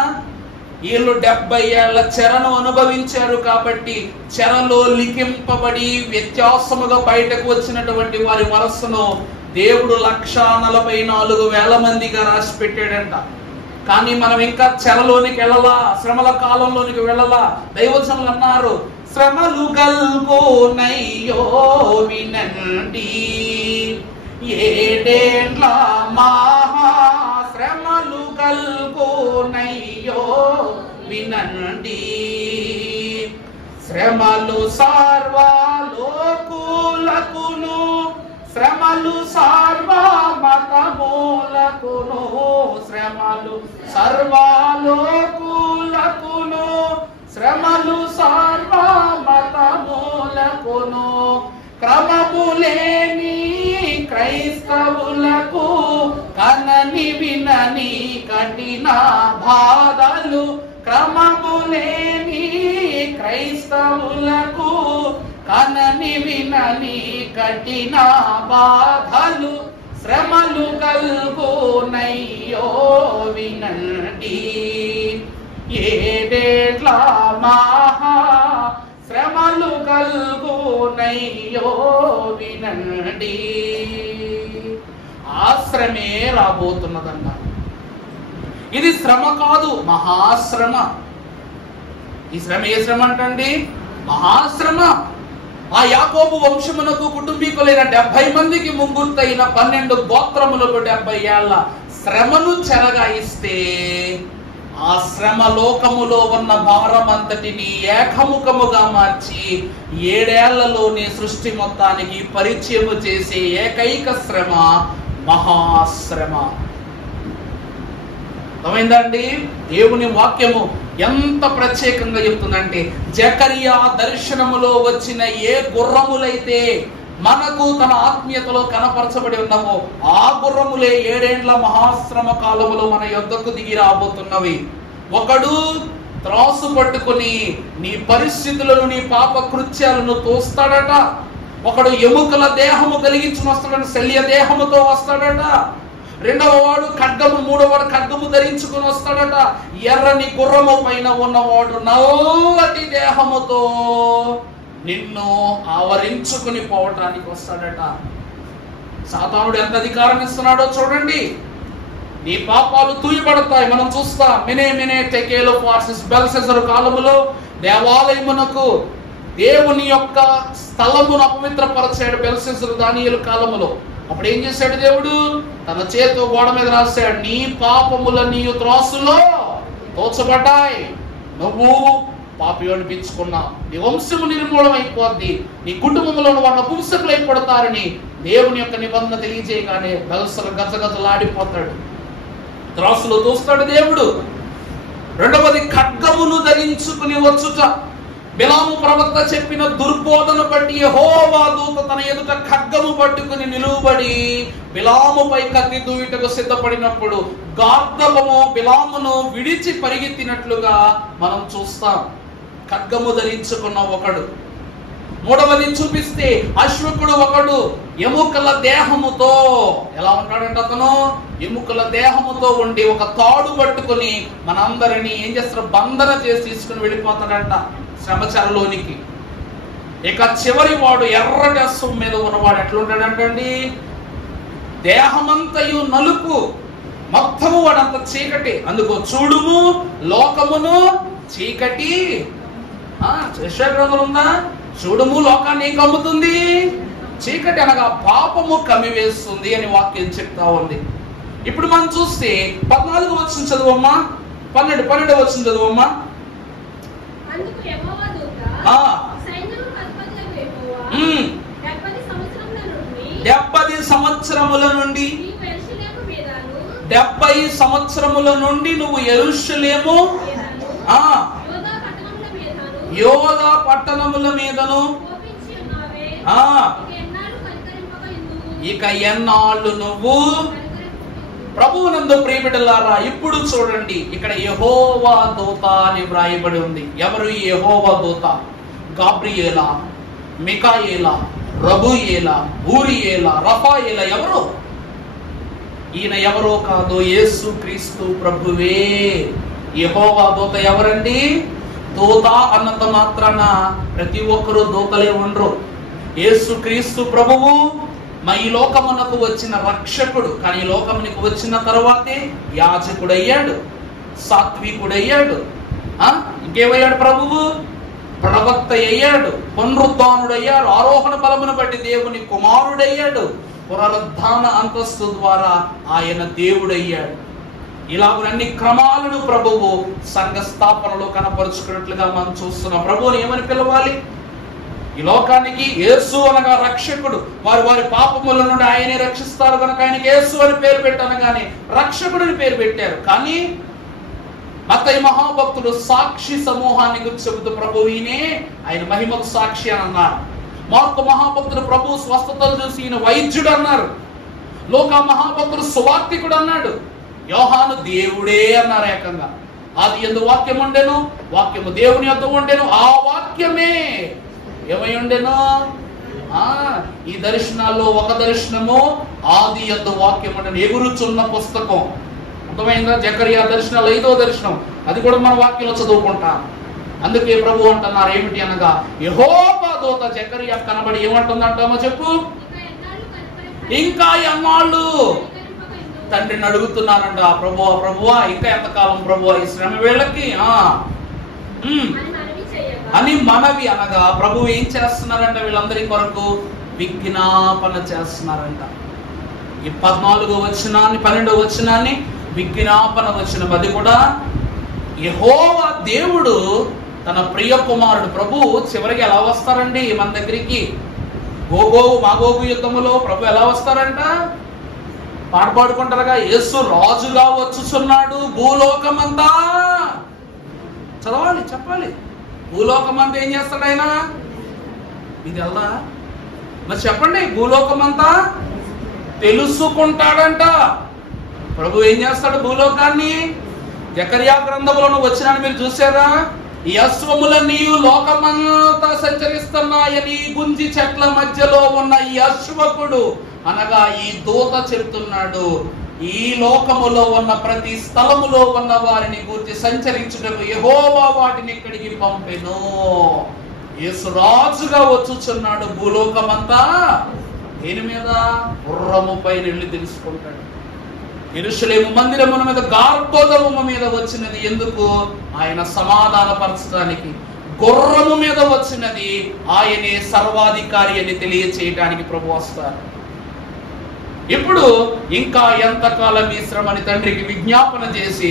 వీళ్ళు 70 ఏళ్ల చెరను అనుభవించారు కాబట్టి చెరలో లిఖింపబడి వ్యత్యాసముగా బయటకు వచ్చినటువంటి వారి మనస్సును దేవుడు 1,44,000 మందిగా రాసి పెట్టాడంట. కానీ మనం ఇంకా చెరలోనికి వెళ్ళలా, శ్రమల కాలంలోనికి వెళ్ళలా. దైవజనులు అన్నారు, శ్రమలు గల్గోనయ్యో వినండి, 7 ఏండ్ల మహా శ్రమలు గల్గోనయ్యో వినండి. శ్రమలు సర్వలోకులకును, శ్రమలు సర్వమతములకును, శ్రమలు సర్వలోకులకును, శ్రమలు సర్వమతములకును, క్రమములేని క్రైస్తవులకు కనని వినని కఠిన బాధలు. క్రమములేని క్రైస్తవులకు కనని వినని కఠిన బాధలు, శ్రమలు గల్గోనయ్యో వినండి. 7 ఏండ్ల మహా శ్రమలు గల్గోనయ్యో వినండి. ఆ శ్రమే రాబోతున్నదన్న. ఇది శ్రమ కాదు, మహాశ్రమ. ఈ శ్రమ ఏ శ్రమ అంటండి? మహాశ్రమ. ఆ యాకోబు వంశమునకు కుటుంబీకులైన 70 మందికి ముంగుర్తైన 12 గోత్రములకు 70 ఏళ్ల శ్రమను చెరగా ఇస్తే ఆ శ్రమ లోకములో ఉన్న భారమంతటిని ఏకముఖముగా మార్చి 7 ఏళ్లలోనే సృష్టి మొత్తానికి పరిచయము చేసే ఏకైక శ్రమ మహాశ్రమ. అర్థమైందండి? దేవుని వాక్యము ఎంత ప్రత్యేకంగా చెప్తుందంటే, జకరియా దర్శనములో వచ్చిన ఏ గుర్రములైతే మనకు తన ఆత్మీయతలో కనపరచబడి ఉన్నామో ఆ గుర్రములే 7 ఏండ్ల మహాశ్రమ కాలములో మన యొద్దకు దిగి రాబోతున్నవి. ఒకడు త్రాసు పట్టుకుని నీ పరిస్థితులను, నీ పాప కృత్యాలను తోస్తాడట. ఒకడు ఎముకల దేహము కలిగించుకుని వస్తాడట, శల్య దేహముతో వస్తాడట. రెండవ వాడు ఖడ్గము, మూడవ వాడు ఖడ్గము ధరించుకుని వస్తాడట. ఎర్రని గుర్రము పైన ఉన్నవాడు నల్లటి దేహముతో నిన్ను ఆవరించుకుని పోవటానికి వస్తాడట. సాతానుడు ఎంత అధికారం ఇస్తున్నాడో చూడండి. నీ పాపాలు తూయబడతాయి. మనం చూస్తాం, మినే టెకేలో ఫార్సిస్ బెల్షస్సరు కాలములో దేవాలయమునకు దేవుని యొక్క స్థలమును అపవిత్రపరచాడు బెల్షస్సరు దానియేలు కాలములో. అప్పుడు ఏం చేశాడు దేవుడు? తన చేతితో గోడ మీద రాశాడు, నీ పాపములన్నీ త్రాసులో తోచబడ్డాయి, నువ్వు పాపి అనిపించుకున్నావు, నీ వంశము నిర్మూలం అయిపోద్ది, నీ కుటుంబంలో వాళ్ళ నపుంసకులు అయిపోతారని దేవుని యొక్క నిబంధన తెలియజేయగానే బెల్షస్సరు గజగజలాడిపోతాడు, త్రాసులో తోస్తాడు దేవుడు. రెండవది ఖడ్గమును ధరించుకుని వచ్చుట. బిలాము ప్రవక్త చెప్పిన దుర్బోధన బట్టి యెహోవా దూత తన ఎదుట ఖడ్గము పట్టుకుని నిలువబడి బిలాముపై కత్తి దూయుటకు సిద్ధపడినప్పుడు గార్ధబము బిలామును విడిచి పరిగెత్తినట్లుగా మనం చూస్తాం. ఖడ్గము ధరించుకున్న ఒకడు. మూడవది చూపిస్తే అశ్వకుడు ఒకడు ఎముకల దేహముతో. ఎలా ఉంటాడంటే అతను ఎముకల దేహముతో ఉండి ఒక తాడు పట్టుకుని మనందరినీ ఏం చేస్తారు? బంధన చేసి తీసుకుని వెళ్ళిపోతాడంట శ్రమచరలోనికి. ఇక చివరి వాడు ఎర్రటి అశ్వం మీద ఉన్నవాడు ఎట్లుంటాడంటండి? దేహమంతయు నలుపు, మొత్తము వాడంత చీకటి. అందుకో చూడుము లోకమును చీకటి. యెషయా గ్రంథంలో ఉందా? చూడుము లోకాన్ని ఏం కమ్ముతుంది? చీకటి అనగా పాపము కమ్మివేస్తుంది అని వాక్యం చెప్తా ఉంది. ఇప్పుడు మనం చూస్తే 14 వచనం చదువమ్మా, 12 వచనం చదువమ్మా. 70 సంవత్సరముల నుండి నువ్వు యెరూషలేము యోధా పట్టణముల మీదను ఇక ఎన్నాళ్ళు నువ్వు ప్రభువునందు ప్రియబిడ్డలారా. ఇప్పుడు చూడండి, ఇక్కడ యెహోవా దూత అని వ్రాయబడి ఉంది. ఎవరు ఈ యెహోవా దూత? గాబ్రియేలా, మికాయేలా, రబూయేలా, ఊరియేలా, రఫాయేలా? ఎవరు ఈయన? ఎవరో కాదు, యేసు క్రీస్తు ప్రభువే. యెహోవా దూత ఎవరండి? దూత అన్నంత మాత్రాన ప్రతి ఒక్కరూ దూతలే ఉండరు. యేసు క్రీస్తు ప్రభువు ఈ లోకమునకు వచ్చిన రక్షకుడు. కానీ ఈ లోకమునకు వచ్చిన తర్వాతే యాజకుడయ్యాడు, సాత్వికుడయ్యాడు, ఇంకేమయ్యాడు? ప్రభువు ప్రవక్త అయ్యాడు, పునరుద్ధానుడయ్యాడు, ఆరోహణ బలమును బట్టి దేవుని కుమారుడయ్యాడు, పునరుద్ధాన అంతస్తు ద్వారా ఆయన దేవుడయ్యాడు. ఇలాగన్ని క్రమాలను ప్రభువు సంఘ స్థాపనలో కనపరుచుకున్నట్లుగా మనం చూస్తున్నాం. ప్రభువుని ఏమని పిలవాలి? ఈ లోకానికి యేసు అనగా రక్షకుడు. వారి పాపముల నుండి ఆయనే రక్షిస్తారు కనుక ఆయనకి యేసు అని పేరు పెట్టనగానే రక్షకుడిని పేరు పెట్టారు. కానీ మత్తయి మహాభక్తుడు సాక్షి సమూహాన్ని గురించి చెబుతూ ప్రభువు ఈయనే ఆయన మహిమకు సాక్షి అని అన్నారు. మార్కు మహాభక్తుడు ప్రభు స్వస్థతలు చూసి ఈయన వైద్యుడు అన్నారు. లోక మహాభక్తుడు సువార్తికుడు అన్నాడు. యోహాను దేవుడే అన్నారు ఏకంగా. ఆది యందు వాక్యం ఉండెను, వాక్యము దేవుని యొద్ద ఉండెను, ఆ వాక్యమే ఏమై ఉండెను? ఈ దర్శనాల్లో ఒక దర్శనము ఆది యందు వాక్యం ఉండెను, ఎగురుచున్న పుస్తకం. అర్థమైందా? జకరియా దర్శనాలు 5వ దర్శనం, అది కూడా మన వాక్యంలో చదువుకుంటాం. అందుకే ప్రభు అంటున్నారు ఏమిటి అనగా, యెహోవా దూత జకరియా కనబడి ఏమంటుందంటామో చెప్పు. ఇంకా ఎన్నాళ్ళు? తండ్రిని అడుగుతున్నానంట. ప్రభువా ఇంకా ఎంతకాలం ప్రభువా ఈ శ్రమ వేళకి అని మనవి అనగా ప్రభు ఏం చేస్తున్నారంట? వీళ్ళందరి కొరకు విజ్ఞాపన చేస్తున్నారంట. ఈ 14వ వచనాన్ని 12వ వచనాన్ని విజ్ఞాపన వచనం. అది కూడా యెహోవా దేవుడు తన ప్రియ కుమారుడు ప్రభు చివరికి ఎలా వస్తారండి మన దగ్గరికి? మాగోగు యుద్ధములో ప్రభు ఎలా వస్తారంట? పాట పాడుకుంటారుగా, యేసు రాజుగా వచ్చుచున్నాడు భూలోకమంతా. చదవాలి, చెప్పాలి. భూలోకమంతా ఏం చేస్తాడు ఆయన? ఇది వెళ్దా? మరి చెప్పండి. భూలోకమంతా తెలుసుకుంటాడంట. ప్రభు ఏం చేస్తాడు భూలోకాన్ని? జకరియా గ్రంథములను వచ్చినాన్ని మీరు చూసారా? ఈ అశ్వములన్నీ లోకమంతా సంచరిస్తున్నాయని గుంజి చెట్ల మధ్యలో ఉన్న ఈ అశ్వకుడు అనగా ఈ దూత చెప్తున్నాడు, ఈ లోకములో ఉన్న ప్రతి స్థలములో ఉన్న వారిని గురించి సంచరించుటకు యెహోవా వాటిని ఇక్కడికి పంపెను. యేసు రాజుగా వచ్చుచున్నాడు భూలోకమంతా. దేని మీద? గుర్రము పైన వెళ్ళి తెలుసుకుంటాడు. యెరూషలేము మందిరముల మీద గార్గోదము మీద వచ్చినది ఎందుకు? ఆయన సమాధానపరచడానికి. గుర్రము మీద వచ్చినది ఆయనే సర్వాధికారి అని తెలియచేయడానికి ప్రభు వస్తారు. ఇప్పుడు ఇంకా ఎంతకాలం ఈ శ్రమని తండ్రికి విజ్ఞాపన చేసి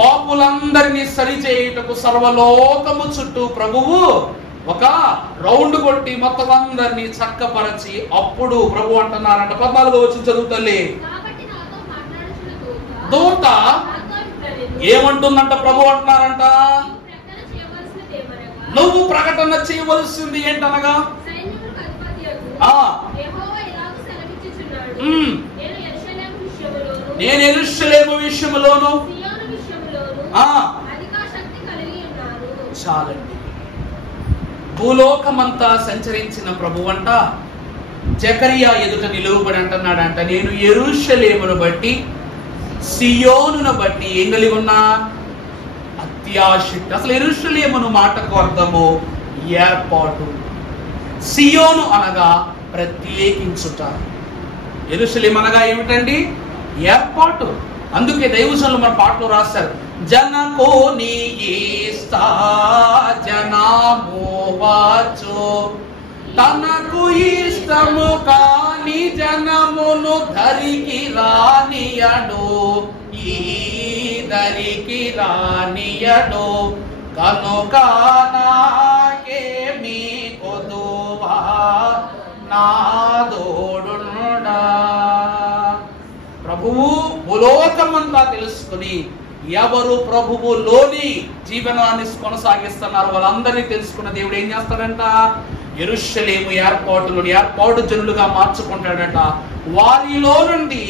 పాపులందరినీ సరిచేయుటకు సర్వలోకము చుట్టూ ప్రభువు ఒక రౌండ్ కొట్టి మొత్తం అందరినీ చక్కపరచి అప్పుడు ప్రభు అంటున్నారంట. 14వ వచనం చదువుతలే. దూత ఏమంటుందంట? ప్రభు అంటున్నారంట, నువ్వు ప్రకటన చేయవలసింది ఏంటనగా, నేను యెరూషలేము విషయములోను చాలండి. భూలోకమంతా సంచరించిన ప్రభువంట జకరియా ఎదుట నిలువబడి అంటున్నాడంట, నేను యెరూషలేమును బట్టి సియోనును బట్టి ఏం కలిగి ఉన్నా? అత్యాశక్తి. అసలు యెరూషలేమును మాటకు అర్థము ఏర్పాటు. సియోను అనగా ప్రత్యేకించుట. యెరూషలేము అనగా ఏమిటండి? ఏర్పాటు. అందుకే దైవజనులు మన పాటలో రాశారు, జనకు నీ ఇష్ట జనము వచ్చు, తనకు ఇష్టము కాని జనమును ధరికి రానియడు, ఈ ధరికి రానియడు, కనుక నాకేమి కొదువా నాదోడునుడా. ప్రభువు భూలోకమంతా తెలుసుకుని ఎవరు ప్రభువులోని జీవనాన్ని కొనసాగిస్తున్నారు వాళ్ళందరినీ తెలుసుకున్న దేవుడు ఏం చేస్తాడంట, యెరూషలేము ఏర్పాటు జనులుగా మార్చుకుంటాడట. వారిలో నుండి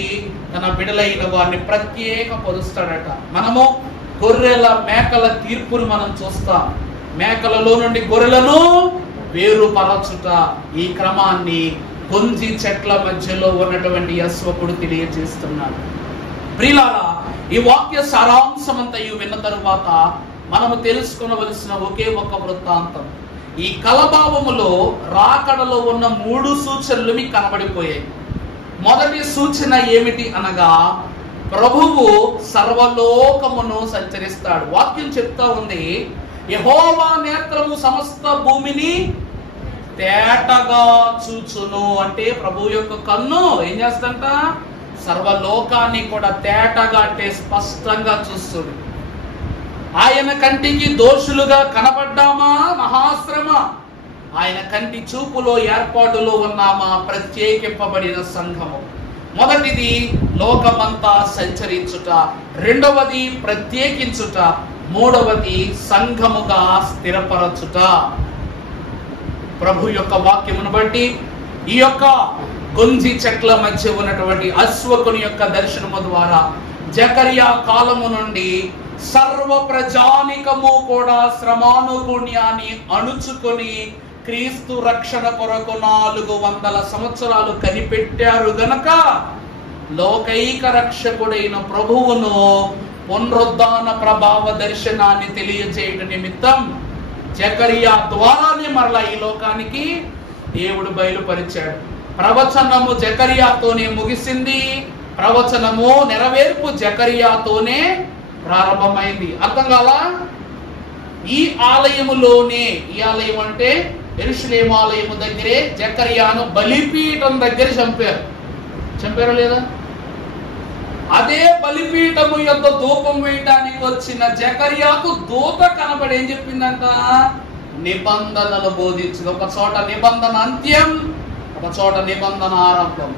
తన బిడలైన వారిని ప్రత్యేక పరుస్తాడట. మనము గొర్రెల మేకల తీర్పును మనం చూస్తాం. మేకలలో నుండి గొర్రెలను వేరుపరచుట, ఈ క్రమాన్ని గొంజి చెట్ల మధ్యలో ఉన్నటువంటి యశ్వకుడు తెలియజేస్తున్నాడు. ప్రియులారా, ఈ వాక్య సారాంశం అంతయు విన్న తరువాత మనము తెలుసుకొనవలసిన ఒకే ఒక వృత్తాంతం. ఈ కలభావములో రాకడలో ఉన్న 3 సూచనలు మీకు కనబడిపోయాయి. మొదటి సూచన ఏమిటి అనగా, ప్రభువు సర్వలోకమును సంచరిస్తాడు. వాక్యం చెప్తా ఉంది, యెహోవా నేత్రము సమస్త భూమిని తేటగా చూచును. అంటే ప్రభు యొక్క కన్ను ఏం చేస్తంట, సర్వలోకాన్ని కూడా తేటగా అంటే స్పష్టంగా చూస్తుంది. ఆయన కంటికి దోషులుగా కనబడ్డామా మహాశ్రమ, ఆయన కంటి చూపులో ఏర్పాటులో ఉన్నామా ప్రత్యేకింపబడిన సంఘము. మొదటిది లోకమంతా సంచరించుట, రెండవది ప్రత్యేకించుట, మూడవది సంఘముగా స్థిరపరచుట. ప్రభు యొక్క వాక్యమును బట్టి ఈ యొక్క గొంజి చెట్ల మధ్య ఉన్నటువంటి అశ్వకుని యొక్క దర్శనము ద్వారా జకరియా కాలము నుండి సర్వ ప్రజానికము కూడా శ్రమానుగుణ్యాన్ని అణుచుకొని క్రీస్తు రక్షణ కొరకు 400 సంవత్సరాలు కనిపెట్టారు గనక లోకైక రక్షకుడైన ప్రభువును పునరుద్ధాన ప్రభావ దర్శనాన్ని తెలియజేయడం నిమిత్తం జకరియా ద్వారానే మరలా ఈ లోకానికి దేవుడు బయలుపరిచాడు. ప్రవచనము జకరియాతోనే ముగిసింది, ప్రవచనము నెరవేర్పు జకరియాతోనే ప్రారంభమైంది. అర్థం కాలా? ఈ ఆలయములోనే, ఈ ఆలయం అంటే యెరూషలేము ఆలయము దగ్గరే జకరియాను బలిపీఠం దగ్గర చంపారు లేదా? అదే బలిపీఠము యొక్క ధూపం వేయటానికి వచ్చిన జకరియాకు దూత కనబడి ఏం చెప్పిందంట, నిబంధనలు బోధించు. ఒక చోట నిబంధన అంత్యం, ఒక చోట నిబంధన ఆరంభం,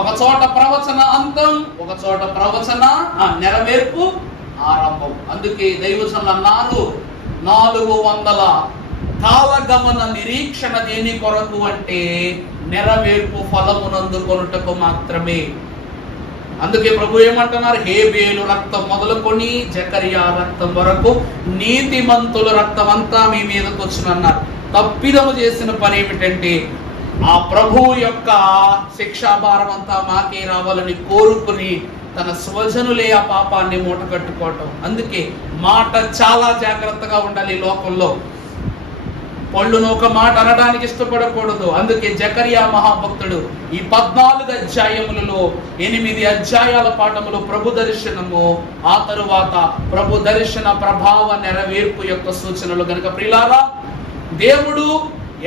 ఒక చోట ప్రవచన అంతం, ఒక చోట ప్రవచన నెరవేర్పు ఆరంభం. అందుకే దైవజనులు అన్నారు, 400 కాలగమన నిరీక్షణ దేని కొరకు అంటే నెరవేర్పు ఫలమునందుకొనుటకు మాత్రమే. అందుకే ప్రభు ఏమంటున్నారు, హేబేలు రక్తం మొదలుకొని జకరియా రక్తం వరకు నీతిమంతుల రక్తం అంతా మీ మీదకి వచ్చునన్నారు. తప్పిదము చేసిన పని ఏమిటంటే ఆ ప్రభువు యొక్క శిక్షాభారం అంతా మాకే రావాలని కోరుకుని తన స్వజనులే ఆ పాపాన్ని మూట కట్టుకోవటం. అందుకే మాట చాలా జాగ్రత్తగా ఉండాలి. ఈ లోకంలో పళ్ళును ఒక మాట అనడానికి ఇష్టపడకూడదు. అందుకే జకరియా మహాభక్తుడు ఈ 14 అధ్యాయములలో 8 అధ్యాయాల పాఠములు ప్రభు దర్శనము, ఆ తరువాత ప్రభు దర్శన ప్రభావ నెరవేర్పు యొక్క సూచనలు. గనుక ప్రియులారా, దేవుడు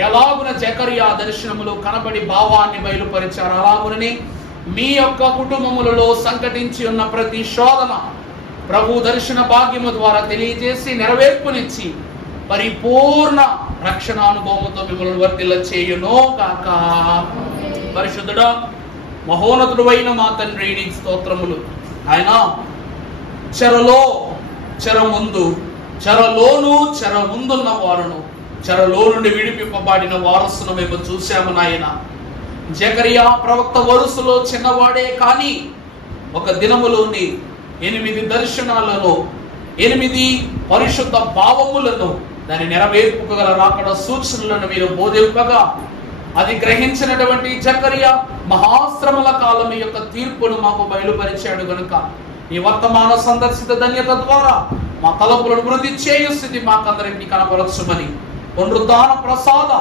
ఎలాగున జకరియా దర్శనములు కనబడి భావాన్ని బయలుపరిచారు, అలాగునని మీ యొక్క కుటుంబములలో సంకటించి ఉన్న ప్రతి శోధన ప్రభు దర్శన భాగ్యము ద్వారా తెలియజేసి నెరవేర్పునిచ్చి పరిపూర్ణ రక్షణ అనుభవంతో మిమ్మల్ని వర్తిల్ల చేయును కాక. పరిశుద్ధుడా మహోన్నతుడు అయిన మా తండ్రి, నీకు స్తోత్రములు. ఆయన చెరలో చెరముందు, చెరలోను చెరముందున్న వారును చెరలో నుండి విడిపింపబడిన వారసును మేము చూశాము నాయన. జకరియా ప్రవక్త వరుసలో చిన్నవాడే కానీ ఒక దినములోని 8 దర్శనాలను, 8 పరిశుద్ధ భావములను, దాని నెరవేర్పుకు గల రాకడ సూచనలను మీరు బోధింపగా అది గ్రహించినటువంటి జకరియా మహాశ్రమల కాలం యొక్క తీర్పును మాకు బయలుపరిచాడు గనుక ఈ వర్తమాన సందర్శిత ధన్యత ద్వారా మా తలపులను వృద్ధి చేయు స్థితి మాకందరికి కనపరచుమని పునరుద్ధాన ప్రసాద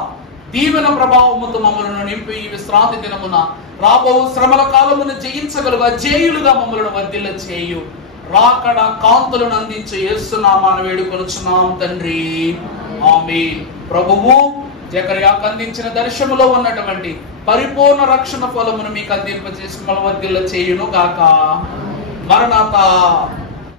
దీవెన ప్రభావముతో మమ్మల్ని నింపి ఈ విశ్రాంతి దినమున రాబో శ్రమల కాలమును జయించగలుగు జేయులుగా మమ్మల్ని వర్ధిల్ల చేయు. రాకడ కాంతులను అందించే యేసు నామాన వేడుకొనుచున్నాం తండ్రి, ఆమేన్. ప్రభువు జకర్యాకు అందించిన దర్శనములో ఉన్నటువంటి పరిపూర్ణ రక్షణ ఫలమును మీకు అందింపజేసి మమ్మల్ని వర్ధిల్ల చేయును గాక. మరణాత.